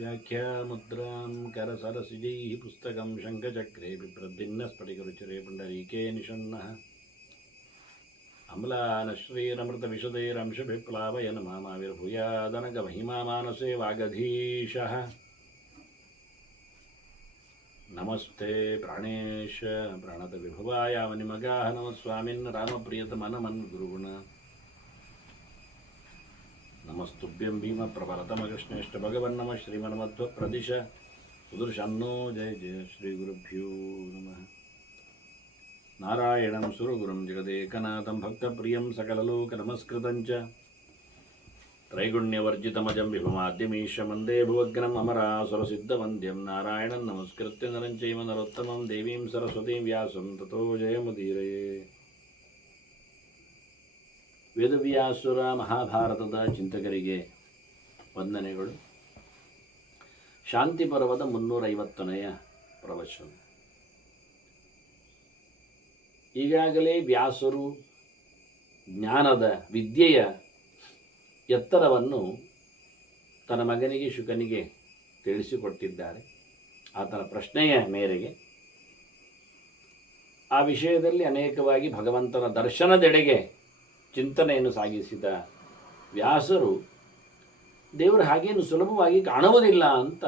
व्याख्यामुद्रां करसरसिजैः पुस्तकं शङ्खचक्रे बिभ्रद्भिन्नस्फटिकरुचिरे पुण्डरीके निषण्णः अम्लानश्रीरमृतविशदैरंशभिप्लावयन् मामाविर्भूयादनगमहिमा मानसे वागधीशः नमस्ते प्राणेश प्राणतविभवाय वनिमगाः नमः स्वामिन् रामप्रियतमनमन् गुरुगुण नमस्तुभ्यं भीमप्रभरतमकृष्णेष्ट भगवन्नमः श्रीमन्मध्वप्रदिश सुदर्शन्नो जय जय श्रीगुरुभ्यो नमः नारायणं सुरगुरुं जगदेकनाथं भक्तप्रियं सकललोकनमस्कृतं च त्रैगुण्यवर्जितमजं विभुमाद्यमीशं वन्दे भुवग्नम् अमरासुरसिद्धवन्द्यं नारायणं नमस्कृत्य नरं चैव नरोत्तमं देवीं सरस्वतीं व्यासं ततो जयमुदीरये. ವೇದವ್ಯಾಸುರ ಮಹಾಭಾರತದ ಚಿಂತಕರಿಗೆ ವಂದನೆಗಳು. ಶಾಂತಿ ಪರ್ವದ 350ನೆಯ ಪ್ರವಚನ. ಈಗಾಗಲೇ ವ್ಯಾಸರು ಜ್ಞಾನದ ವಿದ್ಯೆಯ ಎತ್ತರವನ್ನು ತನ್ನ ಮಗನಿಗೆ ಶುಕನಿಗೆ ತಿಳಿಸಿಕೊಟ್ಟಿದ್ದಾರೆ. ಆತನ ಪ್ರಶ್ನೆಯ ಮೇರೆಗೆ ಆ ವಿಷಯದಲ್ಲಿ ಅನೇಕವಾಗಿ ಭಗವಂತನ ದರ್ಶನದೆಡೆಗೆ ಚಿಂತನೆಯನ್ನು ಸಾಗಿಸಿದ ವ್ಯಾಸರು ದೇವರು ಹಾಗೇನು ಸುಲಭವಾಗಿ ಕಾಣುವುದಿಲ್ಲ ಅಂತ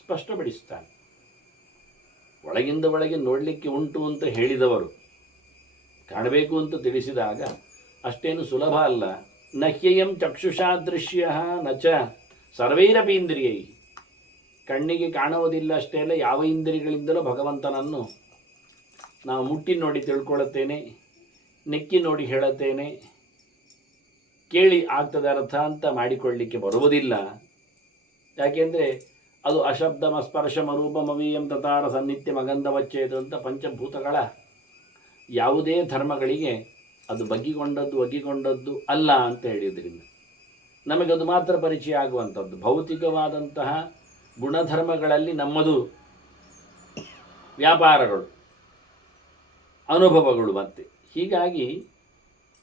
ಸ್ಪಷ್ಟಪಡಿಸ್ತಾನೆ. ಒಳಗಿಂದ ಒಳಗೆ ನೋಡಲಿಕ್ಕೆ ಉಂಟು ಅಂತ ಹೇಳಿದವರು ಕಾಣಬೇಕು ಅಂತ ತಿಳಿಸಿದಾಗ ಅಷ್ಟೇನು ಸುಲಭ ಅಲ್ಲ. ನಹ್ಯಯಂ ಚಕ್ಷುಷಾದೃಶ್ಯ ನಚ ಸರ್ವೈರಪಿ ಇಂದ್ರಿಯೈ. ಕಣ್ಣಿಗೆ ಕಾಣುವುದಿಲ್ಲ ಅಷ್ಟೇ ಅಲ್ಲ, ಯಾವ ಇಂದ್ರಿಯಗಳಿಂದಲೂ ಭಗವಂತನನ್ನು ನಾವು ಮುಟ್ಟಿ ನೋಡಿ ತಿಳ್ಕೊಳ್ಳುತ್ತೇನೆ, ನೆಕ್ಕಿ ನೋಡಿ ಹೇಳುತ್ತೇನೆ, ಕೇಳಿ ಆಗ್ತದೆ ಅರ್ಥ ಅಂತ ಮಾಡಿಕೊಳ್ಳಲಿಕ್ಕೆ ಬರುವುದಿಲ್ಲ. ಯಾಕೆಂದರೆ ಅದು ಅಶಬ್ದಮ ಸ್ಪರ್ಶಮ ರೂಪಮವೀಯಂ ತತಾರ ಸನ್ನಿತ್ಯ ಮಗಂಧವಚ್ಚೇತು ಅಂತ ಪಂಚಭೂತಗಳ ಯಾವುದೇ ಧರ್ಮಗಳಿಗೆ ಅದು ಒಗ್ಗಿಕೊಂಡದ್ದು ಅಲ್ಲ ಅಂತ ಹೇಳಿದ್ರಿಂದ ನಮಗದು ಮಾತ್ರ ಪರಿಚಯ ಆಗುವಂಥದ್ದು. ಭೌತಿಕವಾದಂತಹ ಗುಣಧರ್ಮಗಳಲ್ಲಿ ನಮ್ಮದು ವ್ಯಾಪಾರಗಳು, ಅನುಭವಗಳು. ಮತ್ತೆ ಹೀಗಾಗಿ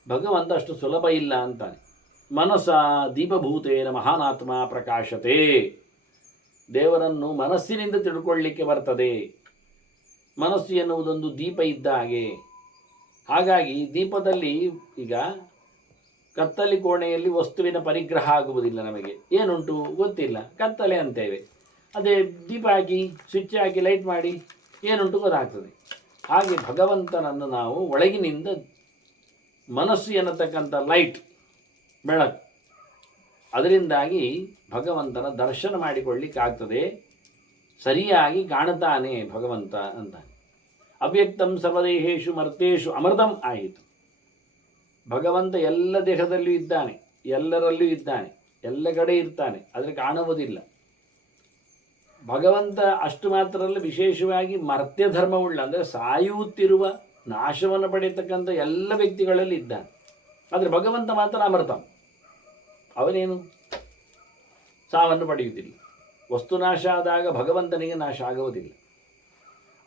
ಭಗವಂತ ಅಷ್ಟು ಸುಲಭ ಇಲ್ಲ ಅಂತಾನೆ. ಮನಸ ದೀಪಭೂತೇನ ಮಹಾನಾತ್ಮ ಪ್ರಕಾಶತೆ. ದೇವರನ್ನು ಮನಸ್ಸಿನಿಂದ ತಿಳ್ಕೊಳ್ಳಿಕ್ಕೆ ಬರ್ತದೆ. ಮನಸ್ಸು ಎನ್ನುವುದೊಂದು ದೀಪ ಇದ್ದ ಹಾಗೆ. ಹಾಗಾಗಿ ದೀಪದಲ್ಲಿ ಈಗ ಕತ್ತಲಿ ಕೋಣೆಯಲ್ಲಿ ವಸ್ತುವಿನ ಪರಿಗ್ರಹ ಆಗುವುದಿಲ್ಲ. ನಮಗೆ ಏನುಂಟು ಗೊತ್ತಿಲ್ಲ, ಕತ್ತಲೆ ಅಂತೇವೆ. ಅದೇ ದೀಪ ಹಾಕಿ ಸ್ವಿಚ್ ಹಾಕಿ ಲೈಟ್ ಮಾಡಿ ಏನುಂಟು ಗೊತ್ತಾಗ್ತದೆ. ಹಾಗೆ ಭಗವಂತನನ್ನು ನಾವು ಒಳಗಿನಿಂದ ಮನಸ್ಸು ಎನ್ನತಕ್ಕಂಥ ಲೈಟ್, ಬೆಳಕು, ಅದರಿಂದಾಗಿ ಭಗವಂತನ ದರ್ಶನ ಮಾಡಿಕೊಳ್ಳಿಕ್ಕಾಗ್ತದೆ. ಸರಿಯಾಗಿ ಕಾಣುತ್ತಾನೆ ಭಗವಂತ ಅಂತಾನೆ. ಅವ್ಯಕ್ತಂ ಸರ್ವದೇಹೇಶು ಮರ್ತೇಶು ಅಮೃತಂ ಆಯಿತು. ಭಗವಂತ ಎಲ್ಲ ದೇಹದಲ್ಲೂ ಇದ್ದಾನೆ, ಎಲ್ಲರಲ್ಲೂ ಇದ್ದಾನೆ, ಎಲ್ಲ ಕಡೆ ಇರ್ತಾನೆ, ಆದರೆ ಕಾಣುವುದಿಲ್ಲ. ಭಗವಂತ ಅಷ್ಟು ಮಾತ್ರ ಅಲ್ಲ, ವಿಶೇಷವಾಗಿ ಮರ್ತ್ಯ ಧರ್ಮವುಳ್ಳ ಅಂದರೆ ಸಾಯುತ್ತಿರುವ, ನಾಶವನ್ನು ಪಡೆಯತಕ್ಕಂಥ ಎಲ್ಲ ವ್ಯಕ್ತಿಗಳಲ್ಲಿ ಇದ್ದಾನೆ. ಆದರೆ ಭಗವಂತ ಮಾತ್ರ ಅಮೃತ. ಅವನೇನು ಸಾವನ್ನು ಪಡೆಯುವುದಿಲ್ಲ. ವಸ್ತು ನಾಶ ಆದಾಗ ಭಗವಂತನಿಗೆ ನಾಶ ಆಗುವುದಿಲ್ಲ.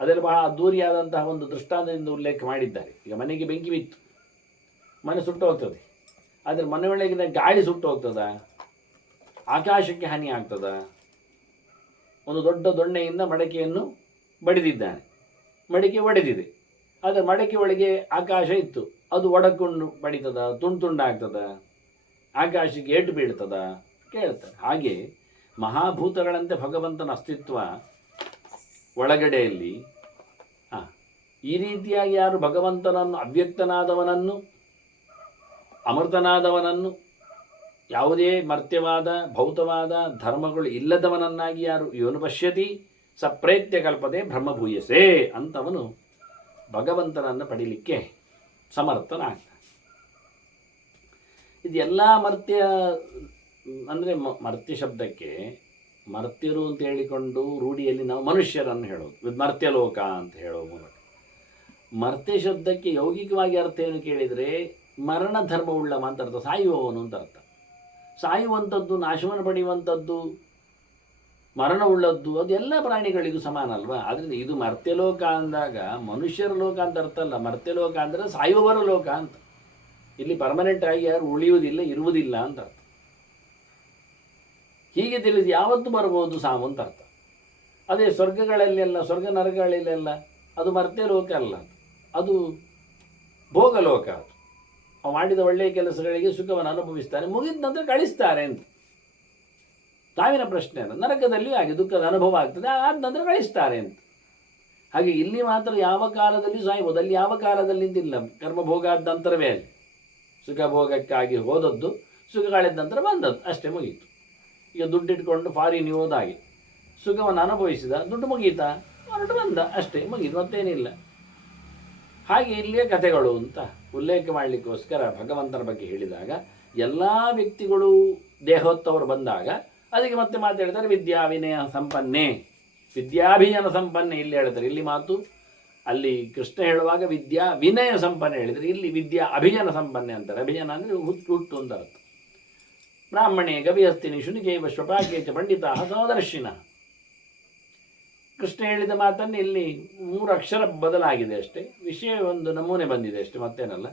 ಅದರಲ್ಲಿ ಬಹಳ ಅದ್ದೂರಿಯಾದಂತಹ ಒಂದು ದೃಷ್ಟಾಂತದಿಂದ ಉಲ್ಲೇಖ ಮಾಡಿದ್ದಾರೆ. ಈಗ ಮನೆಗೆ ಬೆಂಕಿ ಬಿತ್ತು, ಮನೆ ಸುಟ್ಟು ಹೋಗ್ತದೆ. ಆದರೆ ಮನೆ ಒಳಗಿನ ಗಾಳಿ ಸುಟ್ಟು ಹೋಗ್ತದ, ಆಕಾಶಕ್ಕೆ ಹಾನಿ ಆಗ್ತದ. ಒಂದು ದೊಡ್ಡ ದೊಣ್ಣೆಯಿಂದ ಮಡಕೆಯನ್ನು ಬಡಿದಿದ್ದಾನೆ, ಮಡಿಕೆ ಒಡೆದಿದೆ. ಆದರೆ ಮಡಕೆ ಒಳಗೆ ಆಕಾಶ ಇತ್ತು, ಅದು ಒಡಕೊಂಡು ಬಡಿತದ, ತುಂಡಾಗ್ತದ, ಆಕಾಶಕ್ಕೆ ಏಟು ಬೀಳ್ತದ ಕೇಳ್ತಾರೆ. ಹಾಗೆ ಮಹಾಭೂತಗಳಂತೆ ಭಗವಂತನ ಅಸ್ತಿತ್ವ ಒಳಗಡೆಯಲ್ಲಿ. ಈ ರೀತಿಯಾಗಿ ಯಾರು ಭಗವಂತನನ್ನು, ಅವ್ಯಕ್ತನಾದವನನ್ನು, ಅಮೃತನಾದವನನ್ನು, ಯಾವುದೇ ಮರ್ತ್ಯವಾದ ಭೌತವಾದ ಧರ್ಮಗಳು ಇಲ್ಲದವನನ್ನಾಗಿ ಯಾರು ಇವನು ಪಶ್ಯತಿ ಸಪ್ರೇತ್ಯ ಕಲ್ಪದೆ ಬ್ರಹ್ಮಭೂಯಸೆ ಅಂತವನು ಭಗವಂತನನ್ನು ಪಡೀಲಿಕ್ಕೆ ಸಮರ್ಥನಾಗ್ತಾನೆ. ಇದೆಲ್ಲ ಮರ್ತ್ಯ ಅಂದರೆ ಮರ್ತ್ಯ ಶಬ್ದಕ್ಕೆ ಮರ್ತ್ಯರು ಅಂತ ಹೇಳಿಕೊಂಡು ರೂಢಿಯಲ್ಲಿ ನಾವು ಮನುಷ್ಯರನ್ನು ಹೇಳೋದು, ಮರ್ತ್ಯಲೋಕ ಅಂತ ಹೇಳೋ ಮೂಲಕ. ಮರ್ತ್ಯ ಶಬ್ದಕ್ಕೆ ಯೌಗಿಕವಾಗಿ ಅರ್ಥ ಏನು ಕೇಳಿದರೆ ಮರಣ ಧರ್ಮವುಳ್ಳವ ಅಂತ ಅರ್ಥ, ಸಾಯುವವನು ಅಂತ ಅರ್ಥ. ಸಾಯುವಂಥದ್ದು, ನಾಶವನ್ನು ಪಡೆಯುವಂಥದ್ದು, ಮರಣವುಳ್ಳದ್ದು ಅದೆಲ್ಲ ಪ್ರಾಣಿಗಳಿಗೂ ಸಮಾನ ಅಲ್ವಾ. ಆದ್ದರಿಂದ ಇದು ಮರ್ತ್ಯಲೋಕ ಅಂದಾಗ ಮನುಷ್ಯರ ಲೋಕ ಅಂತ ಅರ್ಥ ಅಲ್ಲ. ಮರ್ತ್ಯಲೋಕ ಅಂದರೆ ಸಾಯುವವರ ಲೋಕ ಅಂತ. ಇಲ್ಲಿ ಪರ್ಮನೆಂಟ್ ಆಗಿ ಯಾರು ಉಳಿಯುವುದಿಲ್ಲ, ಇರುವುದಿಲ್ಲ ಅಂತ ಅರ್ಥ. ಹೀಗೆ ತಿಳಿದು ಯಾವತ್ತು ಬರ್ಬೋದು ಸಾಮು ಅಂತ ಅರ್ಥ. ಅದೇ ಸ್ವರ್ಗಗಳಲ್ಲೆಲ್ಲ, ಸ್ವರ್ಗ ನರಕಗಳಲ್ಲೆಲ್ಲ ಅದು ಮರ್ತ್ಯ ಲೋಕ ಅಲ್ಲ, ಅದು ಭೋಗಲೋಕ. ಅದು ಅವು ಮಾಡಿದ ಒಳ್ಳೆಯ ಕೆಲಸಗಳಿಗೆ ಸುಖವನ್ನು ಅನುಭವಿಸ್ತಾನೆ, ಮುಗಿದ ನಂತರ ಕಳಿಸ್ತಾರೆ ಅಂತ. ಸಾವಿನ ಪ್ರಶ್ನೆ ಅಲ್ಲ, ನರಕದಲ್ಲಿ ಹಾಗೆ ದುಃಖದ ಅನುಭವ ಆಗ್ತದೆ, ಆದ ನಂತರ ಕಳಿಸ್ತಾರೆ ಅಂತ. ಹಾಗೆ ಇಲ್ಲಿ ಮಾತ್ರ ಯಾವ ಕಾಲದಲ್ಲಿ ಸಾಯ್ಬೋದು, ಅಲ್ಲಿ ಯಾವ ಕಾಲದಲ್ಲಿ ನಿಂತಿಲ್ಲ. ಕರ್ಮಭೋಗ ಆದ ನಂತರವೇ ಅಲ್ಲಿ ಸುಖ ಭೋಗಕ್ಕಾಗಿ ಹೋದದ್ದು, ಸುಖ ಕಳೆದ ನಂತರ ಬಂದದ್ದು, ಅಷ್ಟೇ ಮುಗೀತು. ಈಗ ದುಡ್ಡಿಟ್ಕೊಂಡು ಫಾರಿನ್ ಹೋದಾಗೆ ಸುಖವನ್ನು ಅನುಭವಿಸಿದ, ದುಡ್ಡು ಮುಗೀತಾ, ಹೊರಟು ಬಂದ, ಅಷ್ಟೇ ಮುಗೀತು, ಮತ್ತೇನಿಲ್ಲ. ಹಾಗೆ ಇಲ್ಲಿಯೇ ಕಥೆಗಳು ಅಂತ ಉಲ್ಲೇಖ ಮಾಡಲಿಕ್ಕೋಸ್ಕರ ಭಗವಂತನ ಬಗ್ಗೆ ಹೇಳಿದಾಗ ಎಲ್ಲ ವ್ಯಕ್ತಿಗಳು ದೇಹೋತ್ತವರು ಬಂದಾಗ ಅದಕ್ಕೆ ಮತ್ತೆ ಮಾತಾಡ್ತಾರೆ ವಿದ್ಯಾ ವಿನಯ ಸಂಪನ್ನೆ, ವಿದ್ಯಾಭಿಜನ ಸಂಪನ್ನೆ ಇಲ್ಲಿ ಹೇಳ್ತಾರೆ. ಇಲ್ಲಿ ಮಾತು ಅಲ್ಲಿ ಕೃಷ್ಣ ಹೇಳುವಾಗ ವಿದ್ಯಾ ವಿನಯ ಸಂಪನ್ನೆ ಹೇಳಿದರೆ, ಇಲ್ಲಿ ವಿದ್ಯಾ ಅಭಿಜನ ಸಂಪನ್ನೆ ಅಂತಾರೆ. ಅಭಿಜನ ಅಂದರೆ ಹುಟ್ಟು ಅಂತ ಅರ್ಥ. ಬ್ರಾಹ್ಮಣೇ ಗವಿಹಸ್ತಿನಿ ಶುನಿಕೇವ ಶ್ವಪಾಕೇಚ ಪಂಡಿತ ಸಮದರ್ಶಿನ. ಕೃಷ್ಣ ಹೇಳಿದ ಮಾತನ್ನು ಇಲ್ಲಿ 3 ಅಕ್ಷರ ಬದಲಾಗಿದೆ ಅಷ್ಟೇ, ವಿಷಯ ಒಂದು ನಮೂನೆ ಬಂದಿದೆ ಅಷ್ಟೇ, ಮತ್ತೇನಲ್ಲ.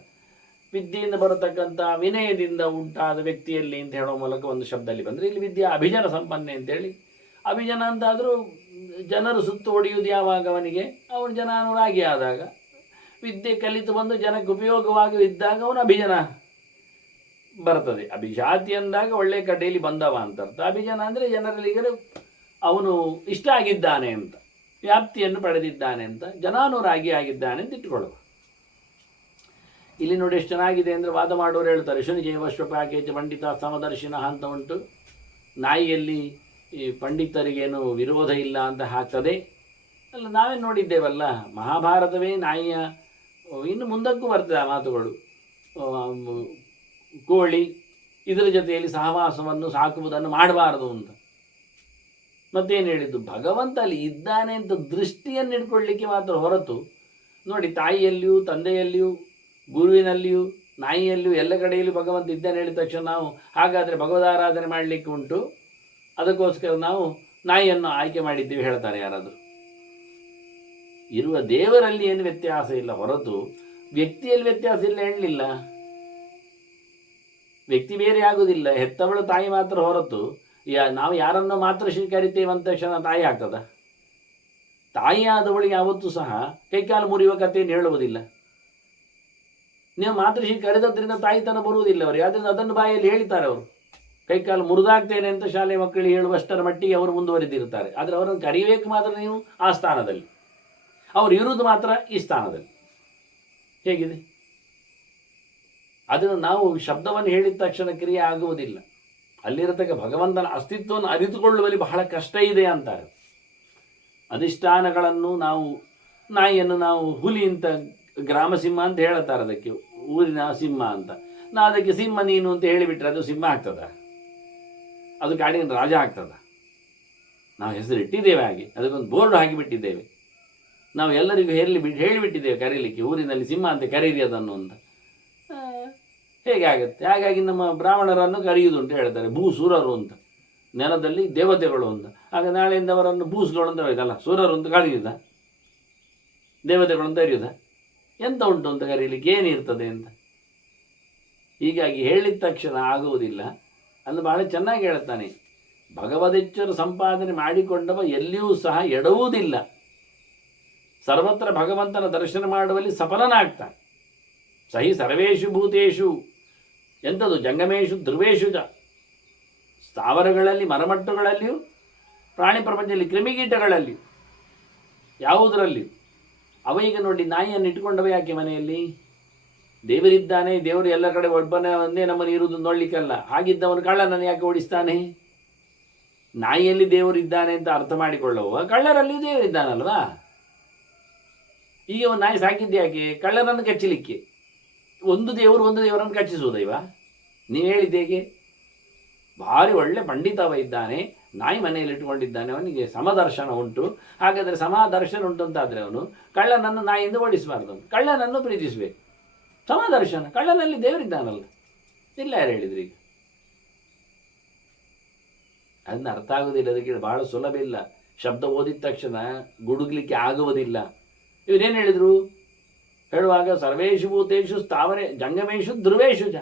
ವಿದ್ಯೆಯಿಂದ ಬರತಕ್ಕಂಥ ವಿನಯದಿಂದ ಉಂಟಾದ ವ್ಯಕ್ತಿಯಲ್ಲಿ ಅಂತ ಹೇಳೋ ಮೂಲಕ ಒಂದು ಶಬ್ದಲ್ಲಿ ಬಂದರೆ, ಇಲ್ಲಿ ವಿದ್ಯಾ ಅಭಿಜನ ಸಂಪನ್ನೆ ಅಂತೇಳಿ. ಅಭಿಜನ ಅಂತಾದರೂ ಜನರು ಸುತ್ತು ಹೊಡೆಯುವುದು ಯಾವಾಗ ಅವನಿಗೆ, ಅವನು ಜನಾನುರಾಗಿ ಆದಾಗ, ವಿದ್ಯೆ ಕಲಿತು ಬಂದು ಜನಕ್ಕೆ ಉಪಯೋಗವಾಗಿ ಇದ್ದಾಗ ಅವನು ಅಭಿಜನ ಬರ್ತದೆ. ಅಭಿಜಾತಿ ಅಂದಾಗ ಒಳ್ಳೆ ಕಡೆಯಲ್ಲಿ ಬಂದವ ಅಂತ ಅರ್ಥ. ಅಭಿಜನ ಅಂದರೆ ಜನರಲ್ಲಿಗೆ ಅವನು ಇಷ್ಟ ಆಗಿದ್ದಾನೆ ಅಂತ, ವ್ಯಾಪ್ತಿಯನ್ನು ಪಡೆದಿದ್ದಾನೆ ಅಂತ, ಜನಾನುರಾಗಿ ಆಗಿದ್ದಾನೆ ಅಂತ ಇಟ್ಟುಕೊಳ್ಳುವ. ಇಲ್ಲಿ ನೋಡಿ ಎಷ್ಟು ಚೆನ್ನಾಗಿದೆ ಅಂದರೆ, ವಾದ ಮಾಡೋರು ಹೇಳ್ತಾರೆ ಶುನಿಜೈವ ಶ್ವಪಾಕೇಚ ಪಂಡಿತ ಸಮದರ್ಶಿನ ಅಂತ ಉಂಟು. ನಾಯಿಯಲ್ಲಿ ಈ ಪಂಡಿತರಿಗೇನು ವಿರೋಧ ಇಲ್ಲ ಅಂತ ಹಾಕ್ತದೆ ಅಲ್ಲ. ನಾವೇ ನೋಡಿದ್ದೇವಲ್ಲ, ಮಹಾಭಾರತವೇ ನಾಯಿಯ, ಇನ್ನು ಮುಂದಕ್ಕೂ ಬರ್ತದೆ ಆ ಮಾತುಗಳು. ಕೋಳಿ ಇದರ ಜೊತೆಯಲ್ಲಿ ಸಹವಾಸವನ್ನು ಸಾಕುವುದನ್ನು ಮಾಡಬಾರದು ಅಂತ. ಮತ್ತೇನು ಹೇಳಿದ್ದು, ಭಗವಂತ ಅಲ್ಲಿ ಇದ್ದಾನೆ ಅಂತ ದೃಷ್ಟಿಯನ್ನು ಇಟ್ಕೊಳ್ಳಿಕ್ಕೆ ಮಾತ್ರ ಹೊರತು, ನೋಡಿ ತಾಯಿಯಲ್ಲಿಯೂ ತಂದೆಯಲ್ಲಿಯೂ ಗುರುವಿನಲ್ಲಿಯೂ ನಾಯಿಯಲ್ಲಿಯೂ ಎಲ್ಲ ಕಡೆಯಲ್ಲೂ ಭಗವಂತ ಇದ್ದಾನೆ ಹೇಳಿದ ತಕ್ಷಣ ನಾವು ಹಾಗಾದರೆ ಭಗವದಾರಾಧನೆ ಮಾಡಲಿಕ್ಕೆ ಉಂಟು, ಅದಕ್ಕೋಸ್ಕರ ನಾವು ನಾಯಿಯನ್ನು ಆಯ್ಕೆ ಮಾಡಿದ್ದೀವಿ ಹೇಳ್ತಾರೆ ಯಾರಾದರೂ. ಇರುವ ದೇವರಲ್ಲಿ ಏನು ವ್ಯತ್ಯಾಸ ಇಲ್ಲ ಹೊರತು ವ್ಯಕ್ತಿಯಲ್ಲಿ ವ್ಯತ್ಯಾಸ ಇಲ್ಲ ಹೇಳಲಿಲ್ಲ. ವ್ಯಕ್ತಿ ಬೇರೆ ಆಗುವುದಿಲ್ಲ, ಹೆತ್ತವಳು ತಾಯಿ ಮಾತ್ರ ಹೊರತು ನಾವು ಯಾರನ್ನು ಮಾತೃಶ್ರೀ ಕರಿತೇವೆ ಅಂದ ತಕ್ಷಣ ತಾಯಿ ಆಗ್ತದ? ತಾಯಿ ಆದವಳಿಗೆ ಯಾವತ್ತೂ ಸಹ ಕೈಕಾಲು ಮುರಿಯುವ ಕಥೆಯನ್ನು ಹೇಳುವುದಿಲ್ಲ. ನೀವು ಮಾತೃಶ್ರೀ ಕರೆದದ್ರಿಂದ ತಾಯಿತನ ಬರುವುದಿಲ್ಲ ಅವರಿಗೆ, ಆದ್ದರಿಂದ ಅದನ್ನು ಬಾಯಲ್ಲಿ ಹೇಳ್ತಾರೆ ಅವರು. ಕೈಕಾಲು ಮುರಿದಾಗ್ತೇನೆ ಅಂತ ಶಾಲೆ ಮಕ್ಕಳಿಗೆ ಹೇಳುವಷ್ಟರ ಮಟ್ಟಿಗೆ ಅವರು ಮುಂದುವರೆದಿರ್ತಾರೆ. ಆದರೆ ಅವರನ್ನು ಕರಿಬೇಕು ಮಾತ್ರ ನೀವು ಆ ಸ್ಥಾನದಲ್ಲಿ, ಅವರು ಇರುವುದು ಮಾತ್ರ ಈ ಸ್ಥಾನದಲ್ಲಿ. ಹೇಗಿದೆ? ಅದನ್ನು ನಾವು ಶಬ್ದವನ್ನು ಹೇಳಿದ ತಕ್ಷಣ ಕ್ರಿಯೆ ಆಗುವುದಿಲ್ಲ. ಅಲ್ಲಿರತಕ್ಕ ಭಗವಂತನ ಅಸ್ತಿತ್ವವನ್ನು ಅರಿತುಕೊಳ್ಳುವಲ್ಲಿ ಬಹಳ ಕಷ್ಟ ಇದೆ ಅಂತಾರೆ. ಅಧಿಷ್ಠಾನಗಳನ್ನು ನಾವು, ನಾಯಿಯನ್ನು ನಾವು ಹುಲಿ ಅಂತ, ಗ್ರಾಮ ಸಿಂಹ ಅಂತ ಹೇಳ್ತಾರೆ ಅದಕ್ಕೆ, ಊರಿನ ಸಿಂಹ ಅಂತ. ನಾವು ಅದಕ್ಕೆ ಸಿಂಹ ನೀನು ಅಂತ ಹೇಳಿಬಿಟ್ರೆ ಅದು ಸಿಂಹ ಆಗ್ತದ? ಅದು ಕಾಡಿನ ರಾಜ ಆಗ್ತದ? ನಾವು ಹೆಸರು ಇಟ್ಟಿದ್ದೇವೆ ಹಾಗೆ, ಅದಕ್ಕೊಂದು ಬೋರ್ಡ್ ಹಾಕಿಬಿಟ್ಟಿದ್ದೇವೆ. ನಾವು ಎಲ್ಲರಿಗೂ ಹೇಳಿಬಿಟ್ಟಿದ್ದೇವೆ ಕರೀಲಿಕ್ಕೆ, ಊರಿನಲ್ಲಿ ಸಿಂಹ ಅಂತ ಕರೀರಿ ಅದನ್ನು ಅಂತ. ಹೇಗೆ ಆಗುತ್ತೆ? ಹಾಗಾಗಿ ನಮ್ಮ ಬ್ರಾಹ್ಮಣರನ್ನು ಕರೆಯುವುದು ಹೇಳ್ತಾರೆ ಭೂಸೂರರು ಅಂತ, ನೆಲದಲ್ಲಿ ದೇವತೆಗಳು ಅಂತ. ಆಗ ನಾಳೆಯಿಂದ ಅವರನ್ನು ಭೂಸ್ಗಳು ಅಂತ ಹೇಳಿದಲ್ಲ, ಸೂರರು ಅಂತ ಕರೆಯುವುದ, ದೇವತೆಗಳು ಅಂತ ಕರೆಯುವುದ? ಎಂತ ಉಂಟು ಅಂತ ಕರೀಲಿಕ್ಕೆ, ಏನಿರ್ತದೆ ಅಂತ. ಹೀಗಾಗಿ ಹೇಳಿದ ತಕ್ಷಣ ಆಗುವುದಿಲ್ಲ. ಅಲ್ಲಿ ಬಹಳ ಚೆನ್ನಾಗಿ ಹೇಳ್ತಾನೆ, ಭಗವದೆಚ್ಚರ ಸಂಪಾದನೆ ಮಾಡಿಕೊಂಡವ ಎಲ್ಲಿಯೂ ಸಹ ಎಡುವುದಿಲ್ಲ, ಸರ್ವತ್ರ ಭಗವಂತನ ದರ್ಶನ ಮಾಡುವಲ್ಲಿ ಸಫಲನಾಗ್ತಾನೆ. ಸಹಿ ಸರ್ವೇಷು ಭೂತೇಶು, ಎಂಥದ್ದು ಜಂಗಮೇಶು ಧ್ರುವೇಶು ಜ, ಸ್ಥಾವರಗಳಲ್ಲಿ ಮರಮಟ್ಟುಗಳಲ್ಲಿಯೂ, ಪ್ರಾಣಿ ಪ್ರಪಂಚದಲ್ಲಿ ಕ್ರಿಮಿಕೀಟಗಳಲ್ಲಿಯೂ, ಯಾವುದರಲ್ಲಿಯೂ. ಅವಈಗ ನೋಡಿ ನಾಯಿಯನ್ನು ಇಟ್ಕೊಂಡವ ಯಾಕೆ ಮನೆಯಲ್ಲಿ? ದೇವರಿದ್ದಾನೆ, ದೇವರು ಎಲ್ಲ ಕಡೆ ಒಬ್ಬನೇ ಒಂದೇ ನಮ್ಮನೆ ಇರುವುದು ನೋಡ್ಲಿಕ್ಕಲ್ಲ. ಹಾಗಿದ್ದವನು ಕಳ್ಳನನ್ನು ಯಾಕೆ ಓಡಿಸ್ತಾನೆ? ನಾಯಿಯಲ್ಲಿ ದೇವರಿದ್ದಾನೆ ಅಂತ ಅರ್ಥ ಮಾಡಿಕೊಳ್ಳುವ ಕಳ್ಳರಲ್ಲಿ ದೇವರಿದ್ದಾನಲ್ವಾ? ಈಗ ಒಂದು ನಾಯಿ ಸಾಕಿದ್ದು ಯಾಕೆ? ಕಳ್ಳರನ್ನು ಕಚ್ಚಲಿಕ್ಕೆ. ಒಂದು ದೇವರನ್ನು ಕಚ್ಚಿಸುವುದೈವ? ನೀವು ಹೇಳಿದ್ದು ಹೇಗೆ? ಭಾರಿ ಒಳ್ಳೆ ಪಂಡಿತವ ಇದ್ದಾನೆ, ನಾಯಿ ಮನೆಯಲ್ಲಿ ಇಟ್ಟುಕೊಂಡಿದ್ದಾನೆ, ಅವನಿಗೆ ಸಮದರ್ಶನ ಉಂಟು. ಹಾಗಾದರೆ ಸಮದರ್ಶನ ಉಂಟು ಅಂತಾದರೆ ಅವನು ಕಳ್ಳನನ್ನು ನಾಯಿಯಿಂದ ಓಡಿಸಬಾರ್ದು, ಕಳ್ಳನನ್ನು ಪ್ರೀತಿಸಬೇಕು. ಸಮದರ್ಶನ, ಕಳ್ಳನಲ್ಲಿ ದೇವರಿದ್ದಾನಲ್ಲ, ಇಲ್ಲ ಯಾರು ಹೇಳಿದ್ರಿ? ಈಗ ಅದನ್ನ ಅರ್ಥ ಆಗುವುದಿಲ್ಲ. ಅದಕ್ಕೆ ಬಹಳ ಸುಲಭ ಇಲ್ಲ. ಶಬ್ದ ಓದಿದ ತಕ್ಷಣ ಗುಡುಗ್ಲಿಕ್ಕೆ ಆಗುವುದಿಲ್ಲ. ಇವರೇನು ಹೇಳಿದರು ಹೇಳುವಾಗ? ಸರ್ವೇಶು ಭೂತೇಶು ಸ್ಥಾವರೆ ಜಂಗಮೇಶು ಧ್ರುವೇಶು ಜ,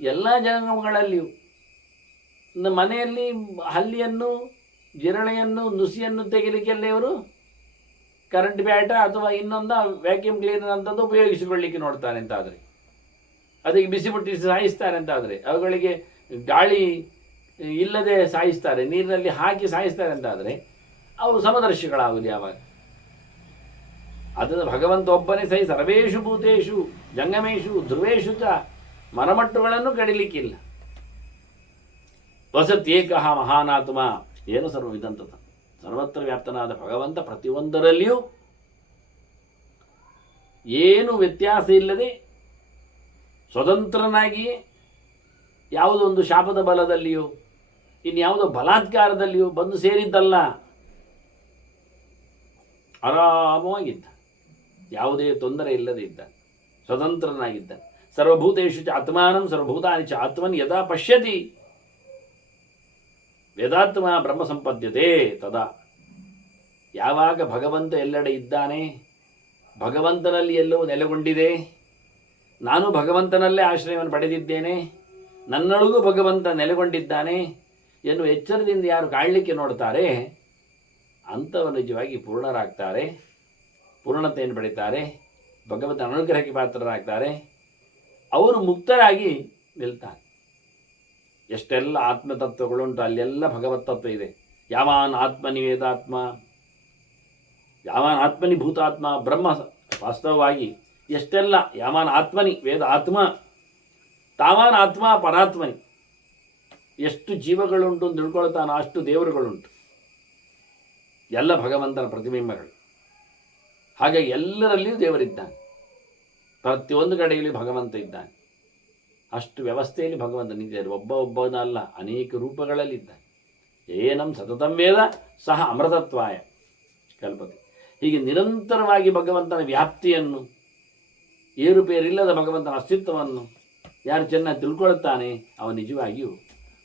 ಎಲ್ಲ ಜಂಗಮಗಳಲ್ಲಿಯೂ ಮನೆಯಲ್ಲಿ ಹಲ್ಲಿಯನ್ನು, ಜಿರಳೆಯನ್ನು, ನುಸಿಯನ್ನು ತೆಗಿಲಿಕ್ಕೆಲ್ಲ ಇವರು ಕರೆಂಟ್ ಬ್ಯಾಟ ಅಥವಾ ಇನ್ನೊಂದು ವ್ಯಾಕ್ಯೂಮ್ ಕ್ಲೀನರ್ ಅಂತದ್ದು ಉಪಯೋಗಿಸಿಕೊಳ್ಳಿಕ್ಕೆ ನೋಡ್ತಾರೆ ಅಂತಾದರೆ, ಅದಕ್ಕೆ ಬಿಸಿ ಮುಟ್ಟಿಸಿ ಸಾಯಿಸ್ತಾರೆ ಅಂತಾದರೆ, ಅವುಗಳಿಗೆ ಗಾಳಿ ಇಲ್ಲದೆ ಸಾಯಿಸ್ತಾರೆ, ನೀರಿನಲ್ಲಿ ಹಾಕಿ ಸಾಯಿಸ್ತಾರೆ ಅಂತಾದರೆ ಅವು ಸಮದರ್ಶಿಗಳಾಗುವುದು ಯಾವಾಗ? ಅದನ್ನು ಭಗವಂತ ಒಬ್ಬನೇ ಸಹಿ ಸರ್ವೇಷು ಭೂತೇಶು ಜಂಗಮೇಶು ಧ್ರುವೇಶು ಚ ಮರಮಟ್ಟುಗಳನ್ನು ಕಡಿಲಿಕ್ಕಿಲ್ಲ. ವಸತ್ಯೇಕಃ ಮಹಾನಾತ್ಮ ಏನು ಸರ್ವವಿದಂತ ಸರ್ವತ್ರ ವ್ಯಾಪ್ತನಾದ ಭಗವಂತ ಪ್ರತಿಯೊಂದರಲ್ಲಿಯೂ ಏನು ವ್ಯತ್ಯಾಸ ಇಲ್ಲದೆ ಸ್ವತಂತ್ರನಾಗಿಯೇ ಯಾವುದೋ ಒಂದು ಶಾಪದ ಬಲದಲ್ಲಿಯೋ ಇನ್ಯಾವುದೋ ಬಲಾತ್ಕಾರದಲ್ಲಿಯೋ ಬಂದು ಸೇರಿದ್ದಲ್ಲ, ಆರಾಮವಾಗಿದ್ದ, ಯಾವುದೇ ತೊಂದರೆ ಇಲ್ಲದೆ ಇದ್ದ, ಸ್ವತಂತ್ರನಾಗಿದ್ದ. ಸರ್ವಭೂತೇಷು ಚ ಆತ್ಮಾನಂ ಸರ್ವಭೂತಾನಿ ಚ ಆತ್ಮನ್ ಯದಾ ಪಶ್ಯತಿ ವೇದಾತ್ಮ ಬ್ರಹ್ಮ ಸಂಪದ್ಯತೆ ತದಾ. ಯಾವಾಗ ಭಗವಂತ ಎಲ್ಲೆಡೆ ಇದ್ದಾನೆ, ಭಗವಂತನಲ್ಲಿ ಎಲ್ಲವೂ ನೆಲೆಗೊಂಡಿದೆ, ನಾನು ಭಗವಂತನಲ್ಲೇ ಆಶ್ರಯವನ್ನು ಪಡೆದಿದ್ದೇನೆ, ನನ್ನೊಳಗೂ ಭಗವಂತ ನೆಲೆಗೊಂಡಿದ್ದಾನೆ ಎನ್ನುವ ಎಚ್ಚರದಿಂದ ಯಾರು ಕಾಣಲಿಕ್ಕೆ ನೋಡ್ತಾರೆ ಅಂಥವರು ನಿಜವಾಗಿ ಪೂರ್ಣರಾಗ್ತಾರೆ, ಪೂರ್ಣತೆಯನ್ನು ಪಡೀತಾರೆ, ಭಗವಂತನ ಅನುಗ್ರಹಕ್ಕೆ ಪಾತ್ರರಾಗ್ತಾರೆ, ಅವರು ಮುಕ್ತರಾಗಿ ನಿಲ್ತಾರೆ. ಎಷ್ಟೆಲ್ಲ ಆತ್ಮತತ್ವಗಳುಂಟು ಅಲ್ಲೆಲ್ಲ ಭಗವತ್ ತತ್ವ ಇದೆ. ಯಾವಾನ್ ಆತ್ಮನಿ ವೇದಾತ್ಮ, ಯಾವಾನ್ ಆತ್ಮನಿ ಭೂತಾತ್ಮ ಬ್ರಹ್ಮ. ವಾಸ್ತವವಾಗಿ ಎಷ್ಟೆಲ್ಲ ಯಾವಾನ್ ಆತ್ಮನಿ ವೇದ ಆತ್ಮ, ತಾವಾನ್ ಆತ್ಮ ಪರಾತ್ಮನಿ. ಎಷ್ಟು ಜೀವಗಳುಂಟು ಅಂತ ತಿಳ್ಕೊಳ್ತಾನೋ ಅಷ್ಟು ದೇವರುಗಳುಂಟು, ಎಲ್ಲ ಭಗವಂತನ ಪ್ರತಿಬಿಂಬಗಳು. ಹಾಗಾಗಿ ಎಲ್ಲರಲ್ಲಿಯೂ ದೇವರಿದ್ದಾನೆ, ಪ್ರತಿಯೊಂದು ಕಡೆಯಲ್ಲಿ ಭಗವಂತ ಇದ್ದಾನೆ. ಅಷ್ಟು ವ್ಯವಸ್ಥೆಯಲ್ಲಿ ಭಗವಂತ ನಿಂತಿದ್ದಾರೆ. ಒಬ್ಬನಲ್ಲ, ಅನೇಕ ರೂಪಗಳಲ್ಲಿದ್ದಾನೆ. ಏನಂ ಸತತಂ ವೇದ ಸಹ ಅಮೃತತ್ವಾಯ ಕಲ್ಪತೆ. ಹೀಗೆ ನಿರಂತರವಾಗಿ ಭಗವಂತನ ವ್ಯಾಪ್ತಿಯನ್ನು, ಏರುಪೇರಿಲ್ಲದ ಭಗವಂತನ ಅಸ್ತಿತ್ವವನ್ನು ಯಾರು ಚೆನ್ನಾಗಿ ತಿಳ್ಕೊಳ್ತಾನೆ ಅವನು ನಿಜವಾಗಿಯೂ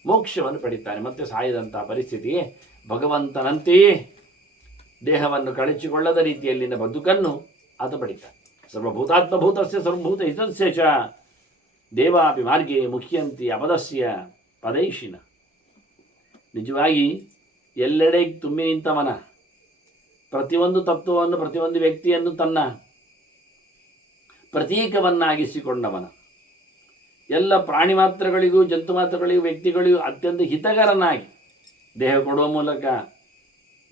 ಮೋಕ್ಷವನ್ನು ಪಡಿತಾನೆ. ಮತ್ತು ಸಾಯದಂತಹ ಪರಿಸ್ಥಿತಿಯೇ ಭಗವಂತನಂತೆಯೇ ದೇಹವನ್ನು ಕಳಚಿಕೊಳ್ಳದ ರೀತಿಯಲ್ಲಿನ ಬದುಕನ್ನು ಆತ ಪಡಿತಾನೆ. ಸರ್ವಭೂತಾತ್ಮಭೂತಸ್ಯ ಸರ್ವಭೂತ ಹಿತಸ್ಯ ಚ ದೇವಾಪಿ ಮಾರ್ಗೇ ಮುಖ್ಯಂತಿ ಅಪದಸ್ಯ ಪದೈಷಿನ. ನಿಜವಾಗಿ ಎಲ್ಲೆಡೆ ತುಂಬಿ ನಿಂತವನ, ಪ್ರತಿಯೊಂದು ತತ್ವವನ್ನು, ಪ್ರತಿಯೊಂದು ವ್ಯಕ್ತಿಯನ್ನು ತನ್ನ ಪ್ರತೀಕವನ್ನಾಗಿಸಿಕೊಂಡವನ, ಎಲ್ಲ ಪ್ರಾಣಿ ಮಾತ್ರಗಳಿಗೂ, ಜಂತು ಮಾತ್ರಗಳಿಗೂ, ವ್ಯಕ್ತಿಗಳಿಗೂ ಅತ್ಯಂತ ಹಿತಕರನಾಗಿ ದೇಹ ಕೊಡುವ ಮೂಲಕ,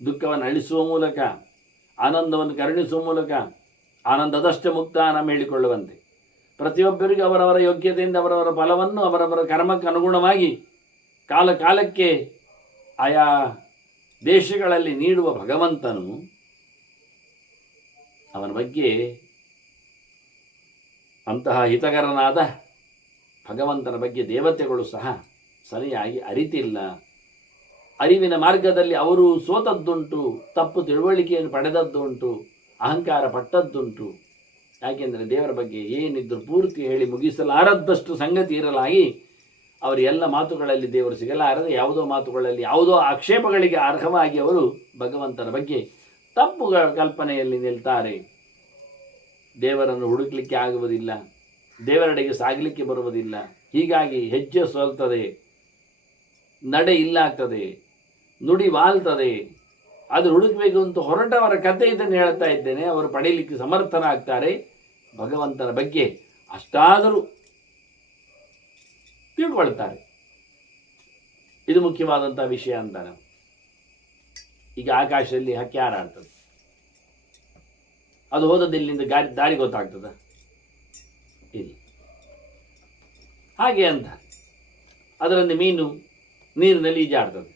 ದುಃಖವನ್ನು ಅಳಿಸುವ ಮೂಲಕ, ಆನಂದವನ್ನು ಕರುಣಿಸುವ ಮೂಲಕ ಆನಂದದಷ್ಟೇ ಮುಕ್ತ ನಮ್ಮ ಹೇಳಿಕೊಳ್ಳುವಂತೆ ಪ್ರತಿಯೊಬ್ಬರಿಗೂ ಅವರವರ ಯೋಗ್ಯತೆಯಿಂದ ಅವರವರ ಫಲವನ್ನು ಅವರವರ ಕರ್ಮಕ್ಕೆ ಅನುಗುಣವಾಗಿ ಕಾಲ ಕಾಲಕ್ಕೆ ಆಯಾ ದೇಶಗಳಲ್ಲಿ ನೀಡುವ ಭಗವಂತನು, ಅವನ ಬಗ್ಗೆ ಅಂತಹ ಹಿತಕರನಾದ ಭಗವಂತನ ಬಗ್ಗೆ ದೇವತೆಗಳು ಸಹ ಸರಿಯಾಗಿ ಅರಿತಿಲ್ಲ. ಅರಿವಿನ ಮಾರ್ಗದಲ್ಲಿ ಅವರು ಸೋತದ್ದುಂಟು, ತಪ್ಪು ತಿಳುವಳಿಕೆಯನ್ನು ಪಡೆದದ್ದುಂಟು, ಅಹಂಕಾರ ಪಟ್ಟದ್ದುಂಟು. ಯಾಕೆಂದರೆ ದೇವರ ಬಗ್ಗೆ ಏನಿದ್ರು ಪೂರ್ತಿ ಹೇಳಿ ಮುಗಿಸಲಾರದಷ್ಟು ಸಂಗತಿ ಇರಲಾಗಿ ಅವರ ಎಲ್ಲ ಮಾತುಗಳಲ್ಲಿ ದೇವರು ಸಿಗಲಾರದೆ ಯಾವುದೋ ಮಾತುಗಳಲ್ಲಿ ಯಾವುದೋ ಆಕ್ಷೇಪಗಳಿಗೆ ಅರ್ಹವಾಗಿ ಅವರು ಭಗವಂತನ ಬಗ್ಗೆ ತಪ್ಪು ಕಲ್ಪನೆಯಲ್ಲಿ ನಿಲ್ತಾರೆ. ದೇವರನ್ನು ಹುಡುಕಲಿಕ್ಕೆ ಆಗುವುದಿಲ್ಲ, ದೇವರೆಡೆಗೆ ಸಾಗಲಿಕ್ಕೆ ಬರುವುದಿಲ್ಲ. ಹೀಗಾಗಿ ಹೆಜ್ಜೆ ಸೋಲ್ತದೆ, ನಡೆ ಇಲ್ಲಾಗ್ತದೆ, ನುಡಿ ವಾಲ್ತದೆ. ಅದು ಹುಡುಕಬೇಕು ಅಂತ ಹೊರಟವರ ಕಥೆ ಇದನ್ನು ಹೇಳ್ತಾ ಇದ್ದೇನೆ. ಅವರು ಪಡೀಲಿಕ್ಕೆ ಸಮರ್ಥರಾಗ್ತಾರೆ. ಭಗವಂತನ ಬಗ್ಗೆ ಅಷ್ಟಾದರೂ ತಿಳ್ಕೊಳ್ತಾರೆ. ಇದು ಮುಖ್ಯವಾದಂಥ ವಿಷಯ ಅಂತಾನೆ. ಈಗ ಆಕಾಶದಲ್ಲಿ ಹಕ್ಕಿ ಹಾರಾಡ್ತದೆ, ಅದು ಹೋದದಿಲ್ಲಿಂದ ದಾರಿ ಗೊತ್ತಾಗ್ತದ? ಇಲ್ಲ. ಹಾಗೆ ಅಂತ ಅದರಲ್ಲಿ ಮೀನು ನೀರಿನಲ್ಲಿ ಈಜಾಡ್ತದೆ,